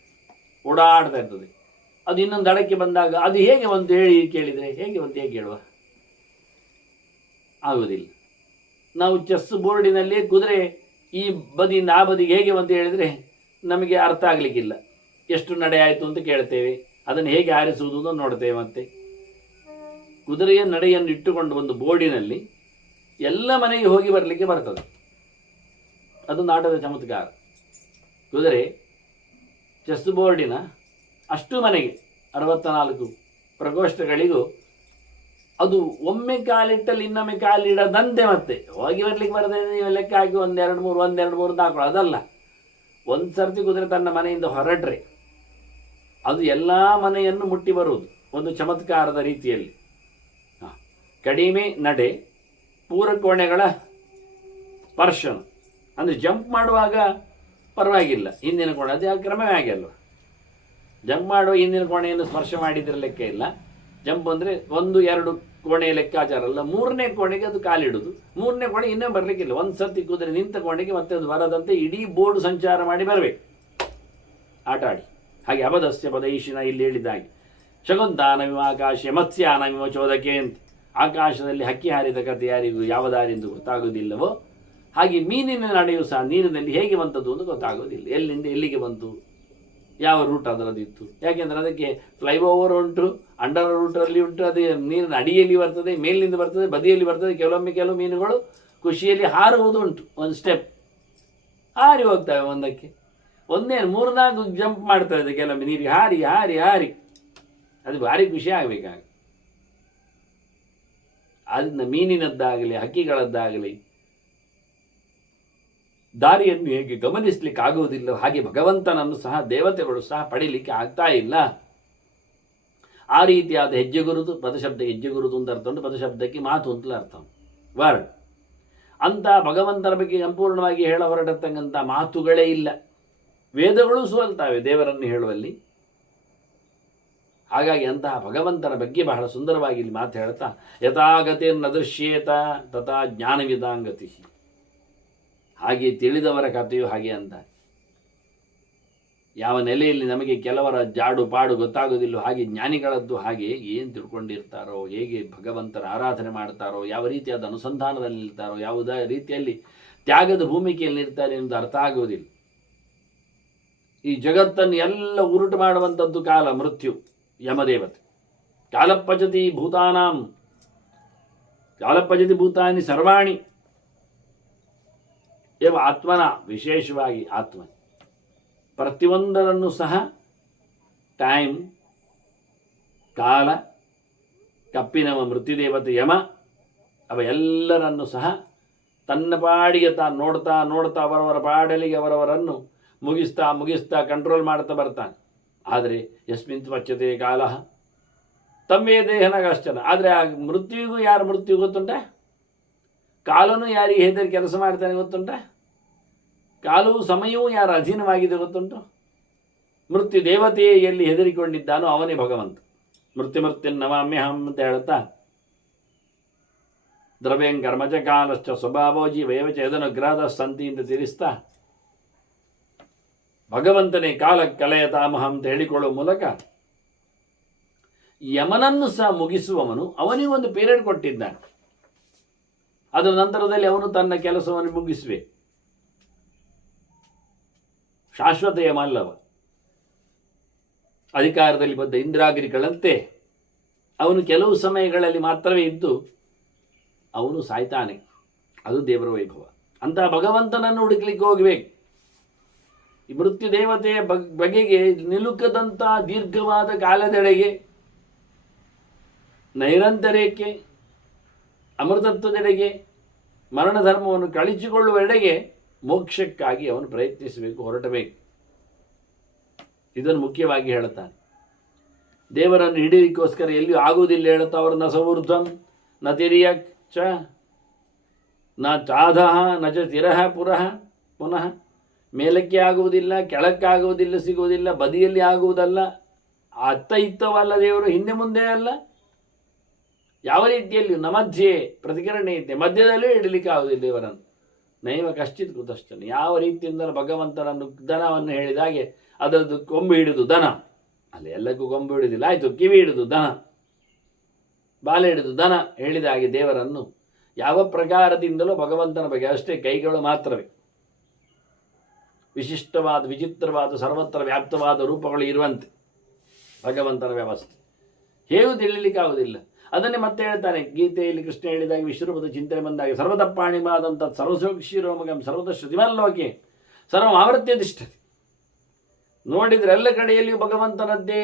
ಓಡಾಡ್ತಾ ಇರ್ತದೆ. ಅದು ಇನ್ನೊಂದು ದಡಕ್ಕೆ ಬಂದಾಗ ಅದು ಹೇಗೆ ಬಂತು ಹೇಳಿ ಕೇಳಿದರೆ ಹೇಗೆ ಬಂತು ಹೇಗೆ ಹೇಳುವ? ಆಗುವುದಿಲ್ಲ. ನಾವು ಚೆಸ್ ಬೋರ್ಡಿನಲ್ಲಿ ಕುದುರೆ ಈ ಬದಿಯಿಂದ ಆ ಬದಿಗೆ ಹೇಗೆ ಬಂತು ಹೇಳಿದರೆ ನಮಗೆ ಅರ್ಥ ಆಗಲಿಕ್ಕಿಲ್ಲ. ಎಷ್ಟು ನಡೆ ಆಯಿತು ಅಂತ ಕೇಳ್ತೇವೆ, ಅದನ್ನು ಹೇಗೆ ಆರಿಸುವುದು ನೋಡ್ತೇವೆ. ಮತ್ತೆ ಕುದುರೆಯ ನಡೆಯನ್ನು ಇಟ್ಟುಕೊಂಡು ಒಂದು ಬೋರ್ಡಿನಲ್ಲಿ ಎಲ್ಲ ಮನೆಗೆ ಹೋಗಿ ಬರಲಿಕ್ಕೆ ಬರ್ತದೆ. ಅದೊಂದು ಆಟದ ಚಮತ್ಕಾರ. ಕುದುರೆ ಚೆಸ್ ಬೋರ್ಡಿನ ಅಷ್ಟು ಮನೆಗೆ 64 ಪ್ರಕೋಷ್ಠಗಳಿಗೂ ಅದು ಒಮ್ಮೆ ಕಾಲಿಟ್ಟಲ್ಲಿ ಇನ್ನೊಮ್ಮೆ ಕಾಲಿಡದಂತೆ ಮತ್ತೆ ಹೋಗಿ ಬರ್ಲಿಕ್ಕೆ ಬರದೆ ನೀವು ಲೆಕ್ಕ ಹಾಕಿ 1 2 3 1 2 3 ಹಾಕೊಳ್ಳೋ ಅದಲ್ಲ. ಒಂದು ಸರ್ತಿ ಕುದುರೆ ತನ್ನ ಮನೆಯಿಂದ ಹೊರಟ್ರೆ ಅದು ಎಲ್ಲ ಮನೆಯನ್ನು ಮುಟ್ಟಿ ಬರುವುದು ಒಂದು ಚಮತ್ಕಾರದ ರೀತಿಯಲ್ಲಿ. ಕಡಿಮೆ ನಡೆ, ಪೂರ ಕೋಣೆಗಳ ಸ್ಪರ್ಶನ, ಅಂದರೆ ಜಂಪ್ ಮಾಡುವಾಗ ಪರವಾಗಿಲ್ಲ, ಹಿಂದಿನ ಕೋಣೆ ಅದು ಕ್ರಮವೇ ಆಗಲ್ಲ. ಜಂಪ್ ಮಾಡುವ ಹಿಂದಿನ ಕೋಣೆಯನ್ನು ಸ್ಪರ್ಶ ಮಾಡಿದ್ರೆ ಲೆಕ್ಕ ಇಲ್ಲ. ಜಂಪ್ ಅಂದರೆ 1-2 ಕೋಣೆಯ ಲೆಕ್ಕಾಚಾರ ಅಲ್ಲ, 3ನೇ ಕೋಣೆಗೆ ಅದು ಕಾಲಿಡುದು, 3ನೇ ಕೋಣೆ ಇನ್ನೂ ಬರಲಿಕ್ಕಿಲ್ಲ. ಒಂದು ಸರ್ತಿ ಕುದುರೆ ನಿಂತ ಕೋಣೆಗೆ ಮತ್ತೆ ಅದು ಬರದಂತೆ ಇಡೀ ಬೋರ್ಡ್ ಸಂಚಾರ ಮಾಡಿ ಬರಬೇಕು, ಆಟ ಆಡಿ. ಹಾಗೆ ಅಬದಸ್ಯ ಪದೈಶಿನ ಇಲ್ಲಿ ಹೇಳಿದ್ದಾಗೆ ಶಕುಂತಾನವಿವ ಆಕಾಶ ಮತ್ಸ್ಯಾನವಿವ ಚೋದಕೆ ಅಂತ. ಆಕಾಶದಲ್ಲಿ ಹಕ್ಕಿ ಹಾರಿದ ಕಥೆ ಯಾರಿಗೂ ಯಾವ ದಾರಿಯಿಂದ ಗೊತ್ತಾಗೋದಿಲ್ಲವೋ ಹಾಗೆ ಮೀನಿನ ನಡೆಯೂ ಸಹ ನೀರಿನಲ್ಲಿ ಹೇಗೆ ಬಂತದ್ದು ಅಂತ ಗೊತ್ತಾಗೋದಿಲ್ಲ. ಎಲ್ಲಿಂದ ಎಲ್ಲಿಗೆ ಬಂತು, ಯಾವ ರೂಟ್ ಅದರದಿತ್ತು. ಯಾಕೆಂದರೆ ಅದಕ್ಕೆ ಫ್ಲೈಓವರ್ ಉಂಟು, ಅಂಡರ್ ರೂಟಲ್ಲಿ ಉಂಟು, ಅದು ನೀರಿನ ಅಡಿಯಲ್ಲಿ ಬರ್ತದೆ, ಮೇಲಿನಿಂದ ಬರ್ತದೆ, ಬದಿಯಲ್ಲಿ ಬರ್ತದೆ. ಕೆಲವು ಮೀನುಗಳು ಖುಷಿಯಲ್ಲಿ ಹಾರುವುದು ಉಂಟು, ಒಂದು ಸ್ಟೆಪ್ ಹಾರಿ ಹೋಗ್ತವೆ ಒಂದಕ್ಕೆ. 3-4 ಜಂಪ್ ಮಾಡ್ತಾ ಇದೆ ಕೆಲವೊಮ್ಮೆ ನೀರಿಗೆ ಹಾರಿ ಹಾರಿ ಹಾರಿ. ಅದು ಭಾರಿ ಖುಷಿ ಆಗಬೇಕಾಗ. ಅದನ್ನ ಮೀನಿನದ್ದಾಗಲಿ ಹಕ್ಕಿಗಳದ್ದಾಗಲಿ ದಾರಿಯನ್ನು ಹೇಗೆ ಗಮನಿಸ್ಲಿಕ್ಕೆ ಆಗುವುದಿಲ್ಲ, ಹಾಗೆ ಭಗವಂತನನ್ನು ಸಹ ದೇವತೆಗಳು ಸಹ ಪಡೀಲಿಕ್ಕೆ ಆಗ್ತಾ ಇಲ್ಲ. ಆ ರೀತಿಯಾದ ಹೆಜ್ಜೆ ಗುರುತು, ಪದಶಬ್ದ ಹೆಜ್ಜೆ ಗುರುತು ಅಂತ ಅರ್ಥ ಉಂಟು, ಪದಶಬ್ದಕ್ಕೆ ಮಾತು ಅಂತಲೇ ಅರ್ಥ, ವರ್ಡ್ ಅಂತ. ಭಗವಂತನ ಬಗ್ಗೆ ಸಂಪೂರ್ಣವಾಗಿ ಹೇಳ ಹೊರಡತಕ್ಕಂಥ ಮಾತುಗಳೇ ಇಲ್ಲ. ವೇದಗಳು ಸೋಲ್ತಾವೆ ದೇವರನ್ನು ಹೇಳುವಲ್ಲಿ. ಹಾಗಾಗಿ ಅಂತಹ ಭಗವಂತನ ಬಗ್ಗೆ ಬಹಳ ಸುಂದರವಾಗಿ ಇಲ್ಲಿ ಮಾತು ಹೇಳ್ತಾ, ಯಥಾಗತಿರ್ನ ದೃಶ್ಯೇತ ತಥಾ ಜ್ಞಾನವಿದಾಂಗತಿ. ಹಾಗೆ ತಿಳಿದವರ ಕಥೆಯು ಹಾಗೆ ಅಂತ. ಯಾವ ನೆಲೆಯಲ್ಲಿ ನಮಗೆ ಕೆಲವರ ಜಾಡು ಪಾಡು ಗೊತ್ತಾಗೋದಿಲ್ಲ, ಹಾಗೆ ಜ್ಞಾನಿಗಳದ್ದು ಹಾಗೆ ಏನು ತಿಳ್ಕೊಂಡಿರ್ತಾರೋ, ಹೇಗೆ ಭಗವಂತನ ಆರಾಧನೆ ಮಾಡ್ತಾರೋ, ಯಾವ ರೀತಿಯಾದ ಅನುಸಂಧಾನದಲ್ಲಿ ನಿಲ್ತಾರೋ, ಯಾವುದೇ ರೀತಿಯಲ್ಲಿ ತ್ಯಾಗದ ಭೂಮಿಕೆಯಲ್ಲಿ ಇರ್ತಾರೆ ಎಂದು ಅರ್ಥ ಆಗುವುದಿಲ್ಲ. ಈ ಜಗತ್ತನ್ನು ಎಲ್ಲ ಉರುಟು ಮಾಡುವಂಥದ್ದು ಕಾಲ, ಮೃತ್ಯು, ಯಮದೇವತೆ. ಕಾಲಪಚತಿ ಭೂತಾನಾಂ, ಕಾಲಪಚತಿ ಭೂತಾನಿ ಸರ್ವಾಣಿ ಏವ ಆತ್ಮನ, ವಿಶೇಷವಾಗಿ ಆತ್ಮ ಪ್ರತಿಯೊಂದರನ್ನು ಸಹ ಟೈಮ್, ಕಾಲ, ಕಪ್ಪಿನವ ಮೃತ್ಯುದೇವತೆ ಯಮ, ಅವ ಎಲ್ಲರನ್ನು ಸಹ ತನ್ನ ಪಾಡಿಗೆ ತಾನು ನೋಡ್ತಾ ನೋಡ್ತಾ ಅವರವರ ಪಾಡಲಿಗೆ ಅವರವರನ್ನು ಮುಗಿಸ್ತಾ ಕಂಟ್ರೋಲ್ ಮಾಡ್ತಾ ಬರ್ತಾನೆ. ಆದರೆ ಯಸ್ಮಿನ್ ತ್ವಚ್ಯತೆ ಕಾಲ ತಮ್ಮೇ ದೇಹನ ಕಷ್ಟನ. ಆದರೆ ಆ ಮೃತ್ಯುವಿಗೂ ಯಾರು ಮೃತ್ಯು ಗೊತ್ತುಂಟ? ಕಾಲನು ಯಾರಿಗೆ ಹೆದರಿ ಕೆಲಸ ಮಾಡ್ತಾನೆ ಗೊತ್ತುಂಟ? ಕಾಲವು ಸಮಯವೂ ಯಾರ ಅಧೀನವಾಗಿದೆ ಗೊತ್ತುಂಟು? ಮೃತ್ಯು ದೇವತೆಯೇ ಎಲ್ಲಿ ಹೆದರಿಕೊಂಡಿದ್ದಾನೋ ಅವನೇ ಭಗವಂತ. ನಮಾಮ್ಯಹಂ ಅಂತ ಹೇಳುತ್ತಾ, ದ್ರವ್ಯಂ ಕರ್ಮಚ ಕಾಲಶ್ಚ ಸ್ವಭಾವೋಜಿ ವಯವಚ ಯದನುಗ್ರಹದ ಸಂತಿ ಅಂತ ತಿಳಿಸ್ತಾ, ಭಗವಂತನೇ ಕಾಲ ಕಲೆಯತಾಮಹಂ ಅಂತ ಹೇಳಿಕೊಳ್ಳುವ ಮೂಲಕ ಯಮನನ್ನು ಸಹ ಮುಗಿಸುವವನು ಅವನಿಗೆ ಒಂದು ಪೀರಿಯಡ್ ಕೊಟ್ಟಿದ್ದಾನೆ. ಅದರ ನಂತರದಲ್ಲಿ ಅವನು ತನ್ನ ಕೆಲಸವನ್ನು ಮುಗಿಸುವೆ. ಶಾಶ್ವತ ಯಮ ಅಲ್ಲವ. ಅಧಿಕಾರದಲ್ಲಿ ಬಂದ ಇಂದ್ರಾಗಿರಿಗಳಂತೆ ಅವನು ಕೆಲವು ಸಮಯಗಳಲ್ಲಿ ಮಾತ್ರವೇ ಇದ್ದು ಅವನು ಸಾಯ್ತಾನೆ. ಅದು ದೇವರ ವೈಭವ. ಅಂತಹ ಭಗವಂತನನ್ನು ಹುಡುಕ್ಲಿಕ್ಕೆ ಹೋಗಬೇಕು. ಈ ಮೃತ್ಯು ದೇವತೆಯ ಬಗೆಗೆ ನಿಲುಕದಂಥ ದೀರ್ಘವಾದ ಕಾಲದೆಡೆಗೆ, ನೈರಂತರ್ಯಕ್ಕೆ, ಅಮೃತತ್ವದೆಡೆಗೆ, ಮರಣ ಧರ್ಮವನ್ನು ಕಳಿಸಿಕೊಳ್ಳುವೆಡೆಗೆ ಮೋಕ್ಷಕ್ಕಾಗಿ ಅವನು ಪ್ರಯತ್ನಿಸಬೇಕು, ಹೊರಟಬೇಕು. ಇದನ್ನು ಮುಖ್ಯವಾಗಿ ಹೇಳುತ್ತಾನೆ. ದೇವರನ್ನು ಹಿಡಿಯಲಿಕ್ಕೋಸ್ಕರ ಎಲ್ಲಿಯೂ ಆಗುವುದಿಲ್ಲ ಹೇಳುತ್ತಾ ಅವರು ನ ಸೌರ್ಧ್ವಂ ನ ತಿರ್ಯಕ್ ಚ ನ ಚಾಧಃ ನ ಚ ತಿರಹ ಪುನಃ ಮೇಲಕ್ಕೆ ಆಗುವುದಿಲ್ಲ, ಕೆಳಕ್ಕಾಗುವುದಿಲ್ಲ, ಸಿಗುವುದಿಲ್ಲ, ಬದಿಯಲ್ಲಿ ಆಗುವುದಲ್ಲ, ಅತ್ತ ಇತ್ತವಲ್ಲ ದೇವರು, ಹಿಂದೆ ಮುಂದೆ ಅಲ್ಲ, ಯಾವ ರೀತಿಯಲ್ಲಿ ನ ಮಧ್ಯೆ ಪ್ರತಿಕರಣೆ ಇದ್ದೆ, ಮಧ್ಯದಲ್ಲೇ ಇಡಲಿಕ್ಕೆ ಆಗುವುದಿಲ್ಲ ದೇವರನ್ನು. ನೈವ ಕಶ್ಚಿತ್ ಕೃತಶ್ಚನ. ಯಾವ ರೀತಿಯಿಂದ ಭಗವಂತನನ್ನು ದನವನ್ನು ಹೇಳಿದಾಗೆ ಅದರದ್ದು ಕೊಂಬು ಹಿಡಿದು ದನ, ಅಲ್ಲಿ ಎಲ್ಲಕ್ಕೂ ಕೊಂಬು ಹಿಡಿದಿಲ್ಲ, ಆಯಿತು, ಕಿವಿ ಹಿಡಿದು ದನ, ಬಾಲ ಹಿಡಿದು ದನ ಹೇಳಿದ ಹಾಗೆ ದೇವರನ್ನು ಯಾವ ಪ್ರಕಾರದಿಂದಲೂ ಭಗವಂತನ ಬಗ್ಗೆ ಅಷ್ಟೇ, ಕೈಗಳು ಮಾತ್ರವೇ, ವಿಶಿಷ್ಟವಾದ ವಿಚಿತ್ರವಾದ ಸರ್ವತ್ರ ವ್ಯಾಪ್ತವಾದ ರೂಪಗಳು ಇರುವಂತೆ ಭಗವಂತನ ವ್ಯವಸ್ಥೆ ಹೇಗೂ ತಿಳಿಲಿಕ್ಕಾಗುವುದಿಲ್ಲ. ಅದನ್ನೇ ಮತ್ತೆ ಹೇಳ್ತಾನೆ ಗೀತೆಯಲ್ಲಿ. ಕೃಷ್ಣ ಹೇಳಿದಾಗ ವಿಶ್ವರೂಪದ ಚಿಂತನೆ ಬಂದಾಗ ಸರ್ವತಪ್ಪಾಣಿಮಾದಂಥ ಸರ್ವಸೋಕ್ಷಿರೋಮಗಂ ಸರ್ವದ ಶ್ರುತಿಮಲ್ಲೋಕೆ ಸರ್ವ ಆವೃತ್ಯ ತಿಷ್ಠತೆ. ನೋಡಿದರೆ ಎಲ್ಲ ಕಡೆಯಲ್ಲಿಯೂ ಭಗವಂತನದ್ದೇ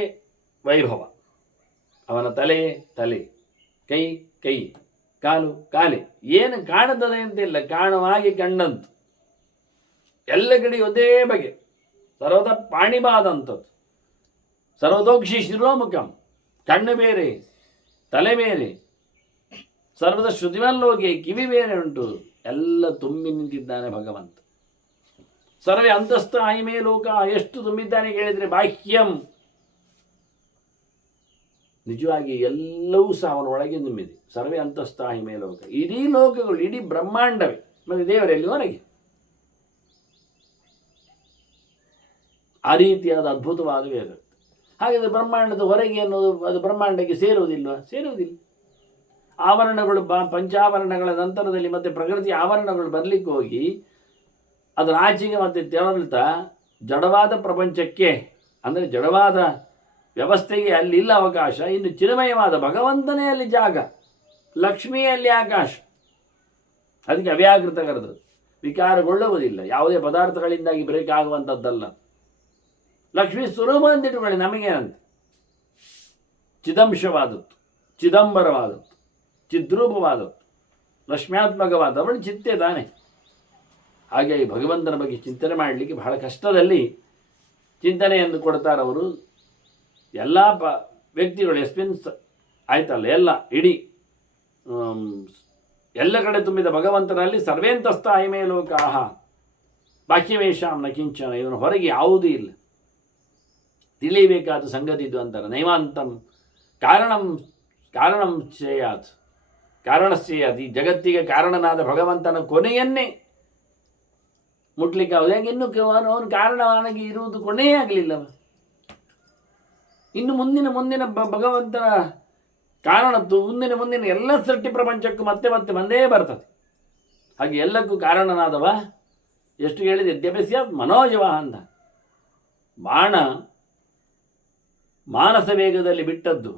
ವೈಭವ. ಅವನ ತಲೆ ತಲೆ, ಕೈ ಕೈ, ಕಾಲು ಕಾಲೆ, ಏನು ಕಾಣುತ್ತದೆ ಅಂತಿಲ್ಲ, ಕಾಣುವ ಹಾಗೆ ಕಂಡಂತು ಎಲ್ಲ ಕಡೆ ಒಂದೇ ಬಗೆ. ಸರ್ವದ ಪಾಣಿಬಾದಂಥದ್ದು. ಸರ್ವದೋಕ್ಷಿ ಶಿರೋಮುಖಂ, ಕಣ್ಣು ಬೇರೆ ತಲೆ ಬೇರೆ, ಸರ್ವದ ಶ್ರುತಿಮಲ್ಲೋಗಿ ಕಿವಿ ಬೇರೆ ಉಂಟು, ಎಲ್ಲ ತುಂಬಿ ನಿಂತಿದ್ದಾನೆ ಭಗವಂತ. ಸರ್ವೇ ಅಂತಸ್ಥ ಐಮೇ ಲೋಕ, ಎಷ್ಟು ತುಂಬಿದ್ದಾನೆ ಕೇಳಿದರೆ ಬಾಹ್ಯಂ, ನಿಜವಾಗಿ ಎಲ್ಲವೂ ಸಹ ಅವನ ಒಳಗೆ ತುಂಬಿದೆ. ಸರ್ವೇ ಅಂತಸ್ಥ ಐಮೇ ಲೋಕ, ಇಡೀ ಲೋಕಗಳು, ಇಡೀ ಬ್ರಹ್ಮಾಂಡವೇ. ಮತ್ತು ದೇವರಲ್ಲಿ ಹೊರಗೆ ಆ ರೀತಿಯಾದ ಅದ್ಭುತವಾದ ವೇದ. ಹಾಗಾದರೆ ಬ್ರಹ್ಮಾಂಡದ ಹೊರಗೆ ಅನ್ನೋದು ಅದು ಬ್ರಹ್ಮಾಂಡಕ್ಕೆ ಸೇರುವುದಿಲ್ವ? ಸೇರುವುದಿಲ್ಲ. ಆವರಣಗಳು ಪಂಚಾವರಣಗಳ ನಂತರದಲ್ಲಿ ಮತ್ತೆ ಪ್ರಕೃತಿ ಆವರಣಗಳು ಬರಲಿಕ್ಕೆ ಹೋಗಿ ಅದರ ಆಚೆಗೆ ಮತ್ತೆ ತೆರಳುತ್ತಾ ಜಡವಾದ ಪ್ರಪಂಚಕ್ಕೆ, ಅಂದರೆ ಜಡವಾದ ವ್ಯವಸ್ಥೆಗೆ ಅಲ್ಲಿಲ್ಲ ಅವಕಾಶ. ಇನ್ನು ಚಿನ್ಮಯವಾದ ಭಗವಂತನೇ ಅಲ್ಲಿ ಜಾಗ, ಲಕ್ಷ್ಮಿಯಲ್ಲಿ ಆಕಾಶ. ಅದಕ್ಕೆ ಅವ್ಯಾಕೃತ ಕರೆದದ್ದು. ವಿಕಾರಗೊಳ್ಳುವುದಿಲ್ಲ, ಯಾವುದೇ ಪದಾರ್ಥಗಳಿಂದಾಗಿ ಬ್ರೇಕ್ ಆಗುವಂಥದ್ದಲ್ಲ. ಲಕ್ಷ್ಮೀ ಸ್ವರೂಪ ಅಂತಿಟ್ಟುಕೊಳ್ಳಿ, ನಮಗೇನಂತೆ ಚಿದಂಶವಾದದ್ದು, ಚಿದಂಬರವಾದದ್ದು, ಚಿದ್ರೂಪವಾದದ್ದು, ಲಕ್ಷ್ಮ್ಯಾತ್ಮಕವಾದ ಅವಳು ಚಿತ್ತೆ ತಾನೆ. ಹಾಗಾಗಿ ಭಗವಂತನ ಬಗ್ಗೆ ಚಿಂತನೆ ಮಾಡಲಿಕ್ಕೆ ಬಹಳ ಕಷ್ಟದಲ್ಲಿ ಚಿಂತನೆಯನ್ನು ಕೊಡ್ತಾರವರು. ಎಲ್ಲ ವ್ಯಕ್ತಿಗಳು ಎಸ್ಪಿನ್ ಆಯ್ತಲ್ಲ, ಎಲ್ಲ ಇಡೀ ಎಲ್ಲ ಕಡೆ ತುಂಬಿದ ಭಗವಂತನಲ್ಲಿ ಸರ್ವೇಂತಸ್ಥ ಐಮೇ ಲೋಕಾಹ ಬಾಹ್ಯವೇಷಾಂ ನ ಕಿಂಚನ, ಇವನು ಹೊರಗೆ ಯಾವುದೂ ಇಲ್ಲ. ತಿಳಿಯಬೇಕಾದ ಸಂಗತಿ ಇದು ಅಂತಾರೆ. ನೈವಾಂತಂ ಕಾರಣಂ ಚೇಯಾತ್, ಕಾರಣಸ್ಯೇಯಾತ್. ಈ ಜಗತ್ತಿಗೆ ಕಾರಣನಾದ ಭಗವಂತನ ಕೊನೆಯನ್ನೇ ಮುಟ್ಲಿಕ್ಕೆ ಆಗುದು. ಇನ್ನು ಅವನು ಕಾರಣವಾಗಿ ಇರುವುದು ಕೊನೆಯೇ ಆಗಲಿಲ್ಲ. ಇನ್ನು ಮುಂದಿನ ಭಗವಂತನ ಕಾರಣದ್ದು ಮುಂದಿನ ಎಲ್ಲ ಸೃಷ್ಟಿ ಪ್ರಪಂಚಕ್ಕೂ ಮತ್ತೆ ಮತ್ತೆ ಬಂದೇ ಬರ್ತದೆ. ಹಾಗೆ ಎಲ್ಲಕ್ಕೂ ಕಾರಣನಾದವ ಎಷ್ಟು ಹೇಳಿದೆ, ಯದ್ಯಪಸ್ಯ ಮನೋಜವ ಅಂತ. ಬಾಣ ಮಾನಸ ವೇಗದಲ್ಲಿ ಬಿಟ್ಟದ್ದು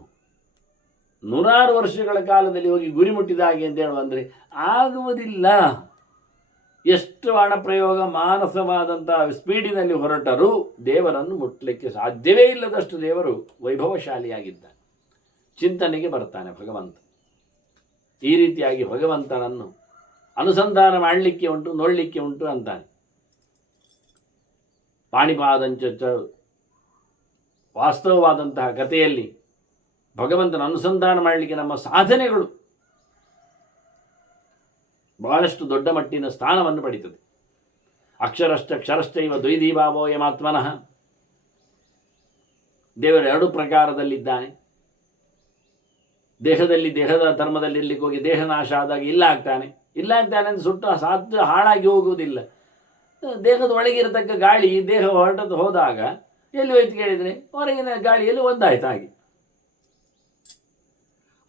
100 ವರ್ಷಗಳ ಕಾಲದಲ್ಲಿ ಹೋಗಿ ಗುರಿ ಮುಟ್ಟಿದ ಹಾಗೆ ಅಂತ ಹೇಳುವಂದರೆ ಆಗುವುದಿಲ್ಲ. ಎಷ್ಟು ಬಾಣ ಪ್ರಯೋಗ ಮಾನಸವಾದಂತಹ ಸ್ಪೀಡಿನಲ್ಲಿ ಹೊರಟರೂ ದೇವರನ್ನು ಮುಟ್ಟಲಿಕ್ಕೆ ಸಾಧ್ಯವೇ ಇಲ್ಲದಷ್ಟು ದೇವರು ವೈಭವಶಾಲಿಯಾಗಿದ್ದಾನೆ. ಚಿಂತನೆಗೆ ಬರ್ತಾನೆ ಭಗವಂತ. ಈ ರೀತಿಯಾಗಿ ಭಗವಂತನನ್ನು ಅನುಸಂಧಾನ ಮಾಡಲಿಕ್ಕೆ ಉಂಟು, ನೋಡಲಿಕ್ಕೆ ಉಂಟು ಅಂತಾನೆ. ಪಾಣಿಪಾದಂಚ ವಾಸ್ತವವಾದಂತಹ ಕಥೆಯಲ್ಲಿ ಭಗವಂತನ ಅನುಸಂಧಾನ ಮಾಡಲಿಕ್ಕೆ ನಮ್ಮ ಸಾಧನೆಗಳು ಬಹಳಷ್ಟು ದೊಡ್ಡ ಮಟ್ಟಿನ ಸ್ಥಾನವನ್ನು ಪಡೀತದೆ. ಕ್ಷರಶ್ಚೈವ ದ್ವೈದೀಭಾವೋಯಮಾತ್ಮನಃ. ದೇವರು 2 ಪ್ರಕಾರದಲ್ಲಿದ್ದಾನೆ. ದೇಹದ ಧರ್ಮದಲ್ಲಿ ಇರಲಿಕ್ಕೆ ಹೋಗಿ ದೇಹ ನಾಶ ಆದಾಗ ಇಲ್ಲ ಆಗ್ತಾನೆ ಅಂತ ಸುಟ್ಟು ಸಾಧ್ಯ ಹಾಳಾಗಿ ಹೋಗುವುದಿಲ್ಲ. ದೇಹದ ಒಳಗಿರತಕ್ಕ ಗಾಳಿ ದೇಹ ಹೊರಟದ್ದು ಹೋದಾಗ ಎಲ್ಲಿ ಹೋಯ್ತು ಕೇಳಿದರೆ ಹೊರಗಿನ ಗಾಳಿಯಲ್ಲಿ ಒಂದಾಯ್ತು. ಹಾಗೆ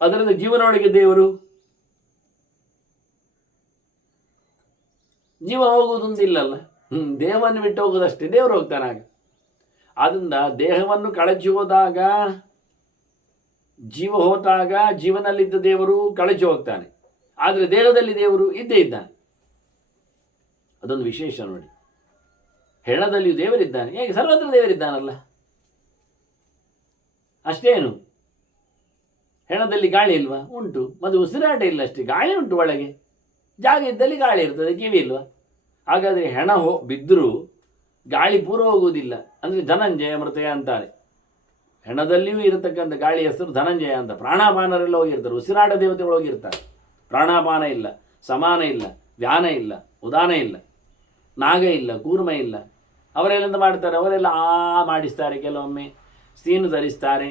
ಅದರಿಂದ ಜೀವನೊಳಗೆ ದೇವರು, ಜೀವ ಹೋಗುವುದೊಂದಿಲ್ಲಲ್ಲ, ದೇಹವನ್ನು ಬಿಟ್ಟು ಹೋಗೋದಷ್ಟೇ, ದೇವರು ಹೋಗ್ತಾನೆ. ಹಾಗೆ ಆದ್ದರಿಂದ ದೇಹವನ್ನು ಕಳಚಿ ಹೋದಾಗ, ಜೀವ ಹೋದಾಗ ಜೀವನಲ್ಲಿದ್ದ ದೇವರು ಕಳಚಿ ಹೋಗ್ತಾನೆ. ಆದರೆ ದೇಹದಲ್ಲಿ ದೇವರು ಇದ್ದೇ ಇದ್ದಾನೆ. ಅದೊಂದು ವಿಶೇಷ ನೋಡಿ. ಹೆಣದಲ್ಲಿಯೂ ದೇವರಿದ್ದಾನೆ, ಹೇಗೆ ಸರ್ವತ್ರ ದೇವರಿದ್ದಾನಲ್ಲ. ಅಷ್ಟೇನು, ಹೆಣದಲ್ಲಿ ಗಾಳಿ ಇಲ್ವಾ? ಉಂಟು. ಮತ್ತು ಉಸಿರಾಟ ಇಲ್ಲ ಅಷ್ಟೇ, ಗಾಳಿ ಉಂಟು ಒಳಗೆ. ಜಾಗ ಇದ್ದಲ್ಲಿ ಗಾಳಿ ಇರ್ತದೆ, ಕಿವಿ ಇಲ್ವಾ? ಹಾಗಾದರೆ ಹೆಣ ಬಿದ್ದರೂ ಗಾಳಿ ಪೂರ ಹೋಗುವುದಿಲ್ಲ. ಅಂದರೆ ಧನಂಜಯ ಮೃತಯ ಅಂತಾರೆ. ಹೆಣದಲ್ಲಿಯೂ ಇರತಕ್ಕಂಥ ಗಾಳಿ ಹೆಸರು ಧನಂಜಯ ಅಂತ. ಪ್ರಾಣಾಪಾನರೆಲ್ಲ ಹೋಗಿರ್ತಾರೆ, ಉಸಿರಾಟ ದೇವತೆಗಳು ಹೋಗಿರ್ತಾರೆ. ಪ್ರಾಣಾಪಾನ ಇಲ್ಲ, ಸಮಾನ ಇಲ್ಲ, ವ್ಯಾನ ಇಲ್ಲ, ಉದಾನ ಇಲ್ಲ, ನಾಗ ಇಲ್ಲ, ಕೂರ್ಮ ಇಲ್ಲ. ಅವರೆಲ್ಲಿಂದ ಮಾಡ್ತಾರೆ? ಅವರೆಲ್ಲ ಮಾಡಿಸ್ತಾರೆ, ಕೆಲವೊಮ್ಮೆ ಸೀನು ಧರಿಸ್ತಾರೆ,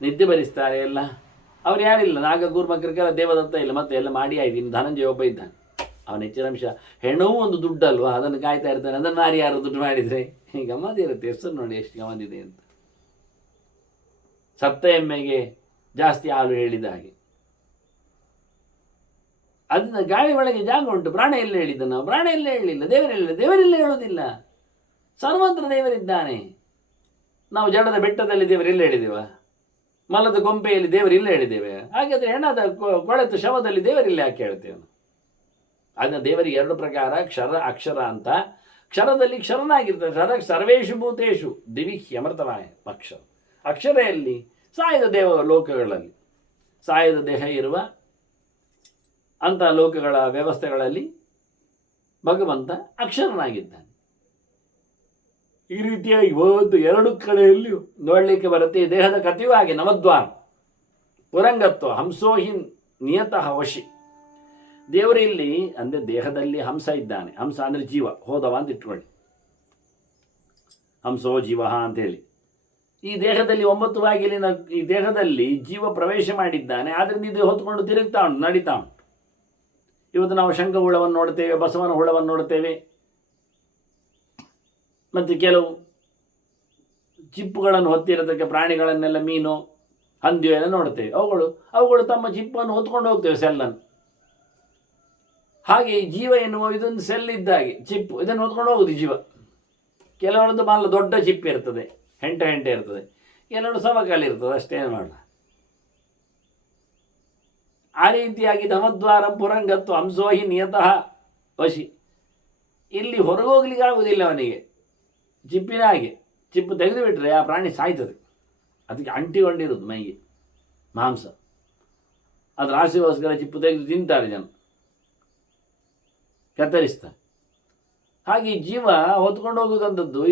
ನಿದ್ದೆ ಬರಿಸ್ತಾರೆ ಎಲ್ಲ. ಅವ್ರು ಯಾರಿಲ್ಲ, ನಾಗ ಕೂರ್ಮ ಕ್ರಿಕೆಲ್ಲ ದೇವದತ್ತ ಇಲ್ಲ, ಮತ್ತೆ ಎಲ್ಲ ಮಾಡಿ ಆಯ್ತು. ಇನ್ನು ಧನಂಜಯ ಒಬ್ಬ ಇದ್ದಾನೆ, ಅವನ ಹೆಚ್ಚಿನ ಅಂಶ. ಹೆಣವೂ ಒಂದು ದುಡ್ಡಲ್ವಾ, ಅದನ್ನು ಕಾಯ್ತಾ ಇರ್ತಾನೆ. ಅದನ್ನು ಯಾರು ದುಡ್ಡು ಮಾಡಿದರೆ ಗಮ್ಮತ್ತಿರುತ್ತೆ. ಹೆಸರು ನೋಡಿ ಎಷ್ಟು ಗಮ್ಮತ್ತಿದೆ ಅಂತ. ಸತ್ತ ಎಮ್ಮೆಗೆ ಜಾಸ್ತಿ ಹಾಲು ಹೇಳಿದ ಹಾಗೆ. ಅದನ್ನ ಗಾಳಿ ಒಳಗೆ ಜಾಗ ಉಂಟು. ಪ್ರಾಣ ಎಲ್ಲ ಹೇಳಿದ್ದ ನಾವು? ಪ್ರಾಣ ಎಲ್ಲ ಹೇಳಲಿಲ್ಲ. ದೇವರೆಲ್ಲ ಹೇಳೋದಿಲ್ಲ. ಸರ್ವತ್ರ ದೇವರಿದ್ದಾನೆ. ನಾವು ಜಡದ ಬೆಟ್ಟದಲ್ಲಿ ದೇವರೆಲ್ಲ ಹೇಳಿದ್ದೇವ? ಮಲದ ಗೊಂಪೆಯಲ್ಲಿ ದೇವರಿಲ್ಲ ಹೇಳಿದ್ದೇವೆ? ಹಾಗಾದರೆ ಹೆಣದ ಕೊಳೆತ ಶವದಲ್ಲಿ ದೇವರಿಲ್ಲ ಯಾಕೆ ಹೇಳ್ತೇವೆ? ಅದನ್ನ ದೇವರಿಗೆ 2 ಪ್ರಕಾರ, ಕ್ಷರ ಅಕ್ಷರ ಅಂತ. ಕ್ಷರದಲ್ಲಿ ಕ್ಷರನಾಗಿರ್ತಾರೆ. ಸರ್ವೇಷು ಭೂತೇಶು ದಿವಿ ಅಮೃತವಾಯ ಅಕ್ಷರ. ಅಕ್ಷರೆಯಲ್ಲಿ ಸಾಯದ ಲೋಕಗಳಲ್ಲಿ, ಸಾಯದ ದೇಹ ಇರುವ ಅಂಥ ಲೋಕಗಳ ವ್ಯವಸ್ಥೆಗಳಲ್ಲಿ ಭಗವಂತ ಅಕ್ಷರನಾಗಿದ್ದಾನೆ. ಈ ರೀತಿಯಾಗಿ ಒಂದು ಎರಡು ಕಡೆಯಲ್ಲಿ ನೋಡಲಿಕ್ಕೆ ಬರುತ್ತೆ. ಈ ದೇಹದ ಕಥೆಯೂ ಹಾಗೆ. ನವದ್ವಾರ ಪುರಂಗತ್ವ ಹಂಸೋಹಿ ನಿಯತಃ ವಶಿ. ದೇವರು ಇಲ್ಲಿ ಅಂದರೆ ದೇಹದಲ್ಲಿ ಹಂಸ ಇದ್ದಾನೆ. ಹಂಸ ಅಂದರೆ ಜೀವ, ಹೋದವ ಅಂತ ಇಟ್ಕೊಳ್ಳಿ, ಹಂಸೋ ಜೀವ ಅಂತೇಳಿ. ಈ ದೇಹದಲ್ಲಿ 9 ಬಾಗಿಲಿನ ಈ ದೇಹದಲ್ಲಿ ಜೀವ ಪ್ರವೇಶ ಮಾಡಿದ್ದಾನೆ. ಆದ್ದರಿಂದ ಇದು ಹೊತ್ಕೊಂಡು ತಿರುಗ್ತಾ ಉಂಟು, ನಡೀತಾ ಉಂಟು. ಇವತ್ತು ನಾವು ಶಂಖ ಹುಳವನ್ನು ನೋಡ್ತೇವೆ, ಬಸವನ ಹುಳವನ್ನು ನೋಡ್ತೇವೆ, ಮತ್ತು ಕೆಲವು ಚಿಪ್ಪುಗಳನ್ನು ಹೊತ್ತಿರತಕ್ಕ ಪ್ರಾಣಿಗಳನ್ನೆಲ್ಲ, ಮೀನು ಹಂದಿಯು ಎಲ್ಲ ನೋಡ್ತೇವೆ. ಅವುಗಳು ತಮ್ಮ ಚಿಪ್ಪನ್ನು ಹೊತ್ಕೊಂಡು ಹೋಗ್ತೇವೆ, ಸೆಲ್ಲನ್ನು. ಹಾಗೆ ಜೀವ ಎನ್ನುವ ಇದೊಂದು ಸೆಲ್ ಇದ್ದಾಗೆ, ಚಿಪ್ಪು, ಇದನ್ನು ಹೊತ್ಕೊಂಡು ಹೋಗುದು ಜೀವ. ಕೆಲವರದ್ದು ಭಾಳ ದೊಡ್ಡ ಚಿಪ್ಪು ಇರ್ತದೆ, ಹೆಂಟೆ ಇರ್ತದೆ, ಕೆಲವರು ಸವಕಲ್ಲಿ ಇರ್ತದೆ, ಅಷ್ಟೇನು ಮಾಡಲ್ಲ. ಆ ರೀತಿಯಾಗಿ ನವದ್ವಾರ ಪುರಂಗತ್ವ ಹಂಸೋಹಿ ನಿಯತಃ ವಶಿ. ಇಲ್ಲಿ ಹೊರಗೋಗ್ಲಿಕ್ಕೆ ಆಗುವುದಿಲ್ಲ ಅವನಿಗೆ. ಚಿಪ್ಪಿನ ಹಾಗೆ ಚಿಪ್ಪು ತೆಗೆದು ಬಿಟ್ಟರೆ ಆ ಪ್ರಾಣಿ ಸಾಯ್ತದೆ. ಅದಕ್ಕೆ ಅಂಟಿಕೊಂಡಿರೋದು ಮೈಗೆ ಮಾಂಸ. ಅದರ ಆಸೆಗೋಸ್ಕರ ಚಿಪ್ಪು ತೆಗೆದು ತಿಂತಾರೆ ಜನ, ಕತ್ತರಿಸ್ತಾರೆ. ಹಾಗೆ ಜೀವ ಹೊತ್ಕೊಂಡು ಹೋಗುವಂಥದ್ದು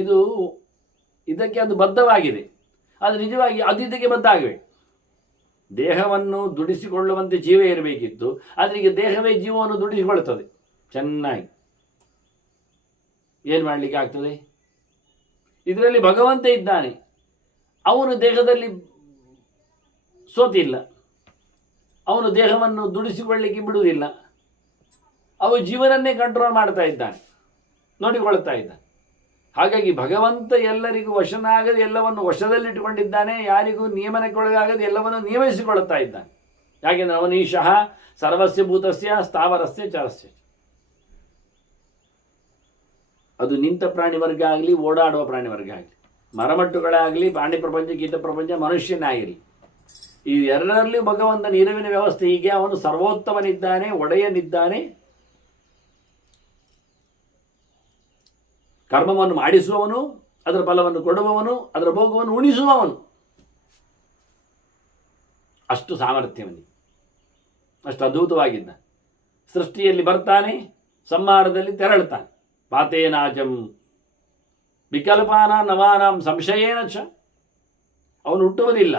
ಇದಕ್ಕೆ ಅದು ಬದ್ಧವಾಗಿದೆ. ಅದು ನಿಜವಾಗಿ ಅದು ಇದಕ್ಕೆ ಬದ್ಧ ಆಗಬೇಕು. ದೇಹವನ್ನು ದುಡಿಸಿಕೊಳ್ಳುವಂತೆ ಜೀವ ಇರಬೇಕಿತ್ತು, ಆದರೆ ಈಗ ದೇಹವೇ ಜೀವವನ್ನು ದುಡಿಸಿಕೊಳ್ತದೆ ಚೆನ್ನಾಗಿ. ಏನು ಮಾಡಲಿಕ್ಕೆ ಆಗ್ತದೆ? ಇದರಲ್ಲಿ ಭಗವಂತ ಇದ್ದಾನೆ. ಅವನು ದೇಹದಲ್ಲಿ ಸೋತಿಲ್ಲ, ಅವನು ದೇಹವನ್ನು ದುಡಿಸಿಕೊಳ್ಳಲಿಕ್ಕೆ ಬಿಡುವುದಿಲ್ಲ. ಅವು ಜೀವನನ್ನೇ ಕಂಟ್ರೋಲ್ ಮಾಡ್ತಾ ಇದ್ದಾನೆ, ನೋಡಿಕೊಳ್ತಾ ಇದ್ದಾನೆ. ಹಾಗಾಗಿ ಭಗವಂತ ಎಲ್ಲರಿಗೂ ವಶನಾಗದೆ ಎಲ್ಲವನ್ನು ವಶದಲ್ಲಿಟ್ಟುಕೊಂಡಿದ್ದಾನೆ. ಯಾರಿಗೂ ನಿಯಮನಕ್ಕೊಳಗಾಗದೆ ಎಲ್ಲವನ್ನು ನಿಯಮಿಸಿಕೊಳ್ಳುತ್ತಾ ಇದ್ದಾನೆ. ಯಾಕೆಂದರೆ ಅವನೀಶಃ ಸರ್ವಸ್ಯ ಭೂತಸ್ಯ ಸ್ಥಾವರಸ್ಯ ಚರಸ್ಯ. ಅದು ನಿಂತ ಪ್ರಾಣಿ ವರ್ಗ ಆಗಲಿ, ಓಡಾಡುವ ಪ್ರಾಣಿ ವರ್ಗ ಆಗಲಿ, ಮರಮಟ್ಟುಗಳಾಗಲಿ, ಪ್ರಾಣಿ ಪ್ರಪಂಚ, ಗೀತ ಪ್ರಪಂಚ, ಮನುಷ್ಯನೇ ಆಗಿರಲಿ, ಈ ಎರಡರಲ್ಲಿಯೂ ಭಗವಂತನ ಇರುವಿನ ವ್ಯವಸ್ಥೆ ಹೀಗೆ. ಅವನು ಸರ್ವೋತ್ತಮನಿದ್ದಾನೆ, ಒಡೆಯನಿದ್ದಾನೆ, ಕರ್ಮವನ್ನು ಮಾಡಿಸುವವನು, ಅದರ ಫಲವನ್ನು ಕೊಡುವವನು, ಅದರ ಭೋಗವನ್ನು ಉಣಿಸುವವನು. ಅಷ್ಟು ಸಾಮರ್ಥ್ಯವನಿಗೆ, ಅಷ್ಟು ಅದ್ಭುತವಾಗಿದ್ದ. ಸೃಷ್ಟಿಯಲ್ಲಿ ಬರ್ತಾನೆ, ಸಂಹಾರದಲ್ಲಿ ತೆರಳುತ್ತಾನೆ. ಪಾತೇನಾಜಂ ವಿಕಲ್ಪಾನ ನವಾನಾಂ ಸಂಶಯೇನ ಚ. ಅವನು ಹುಟ್ಟುವುದಿಲ್ಲ.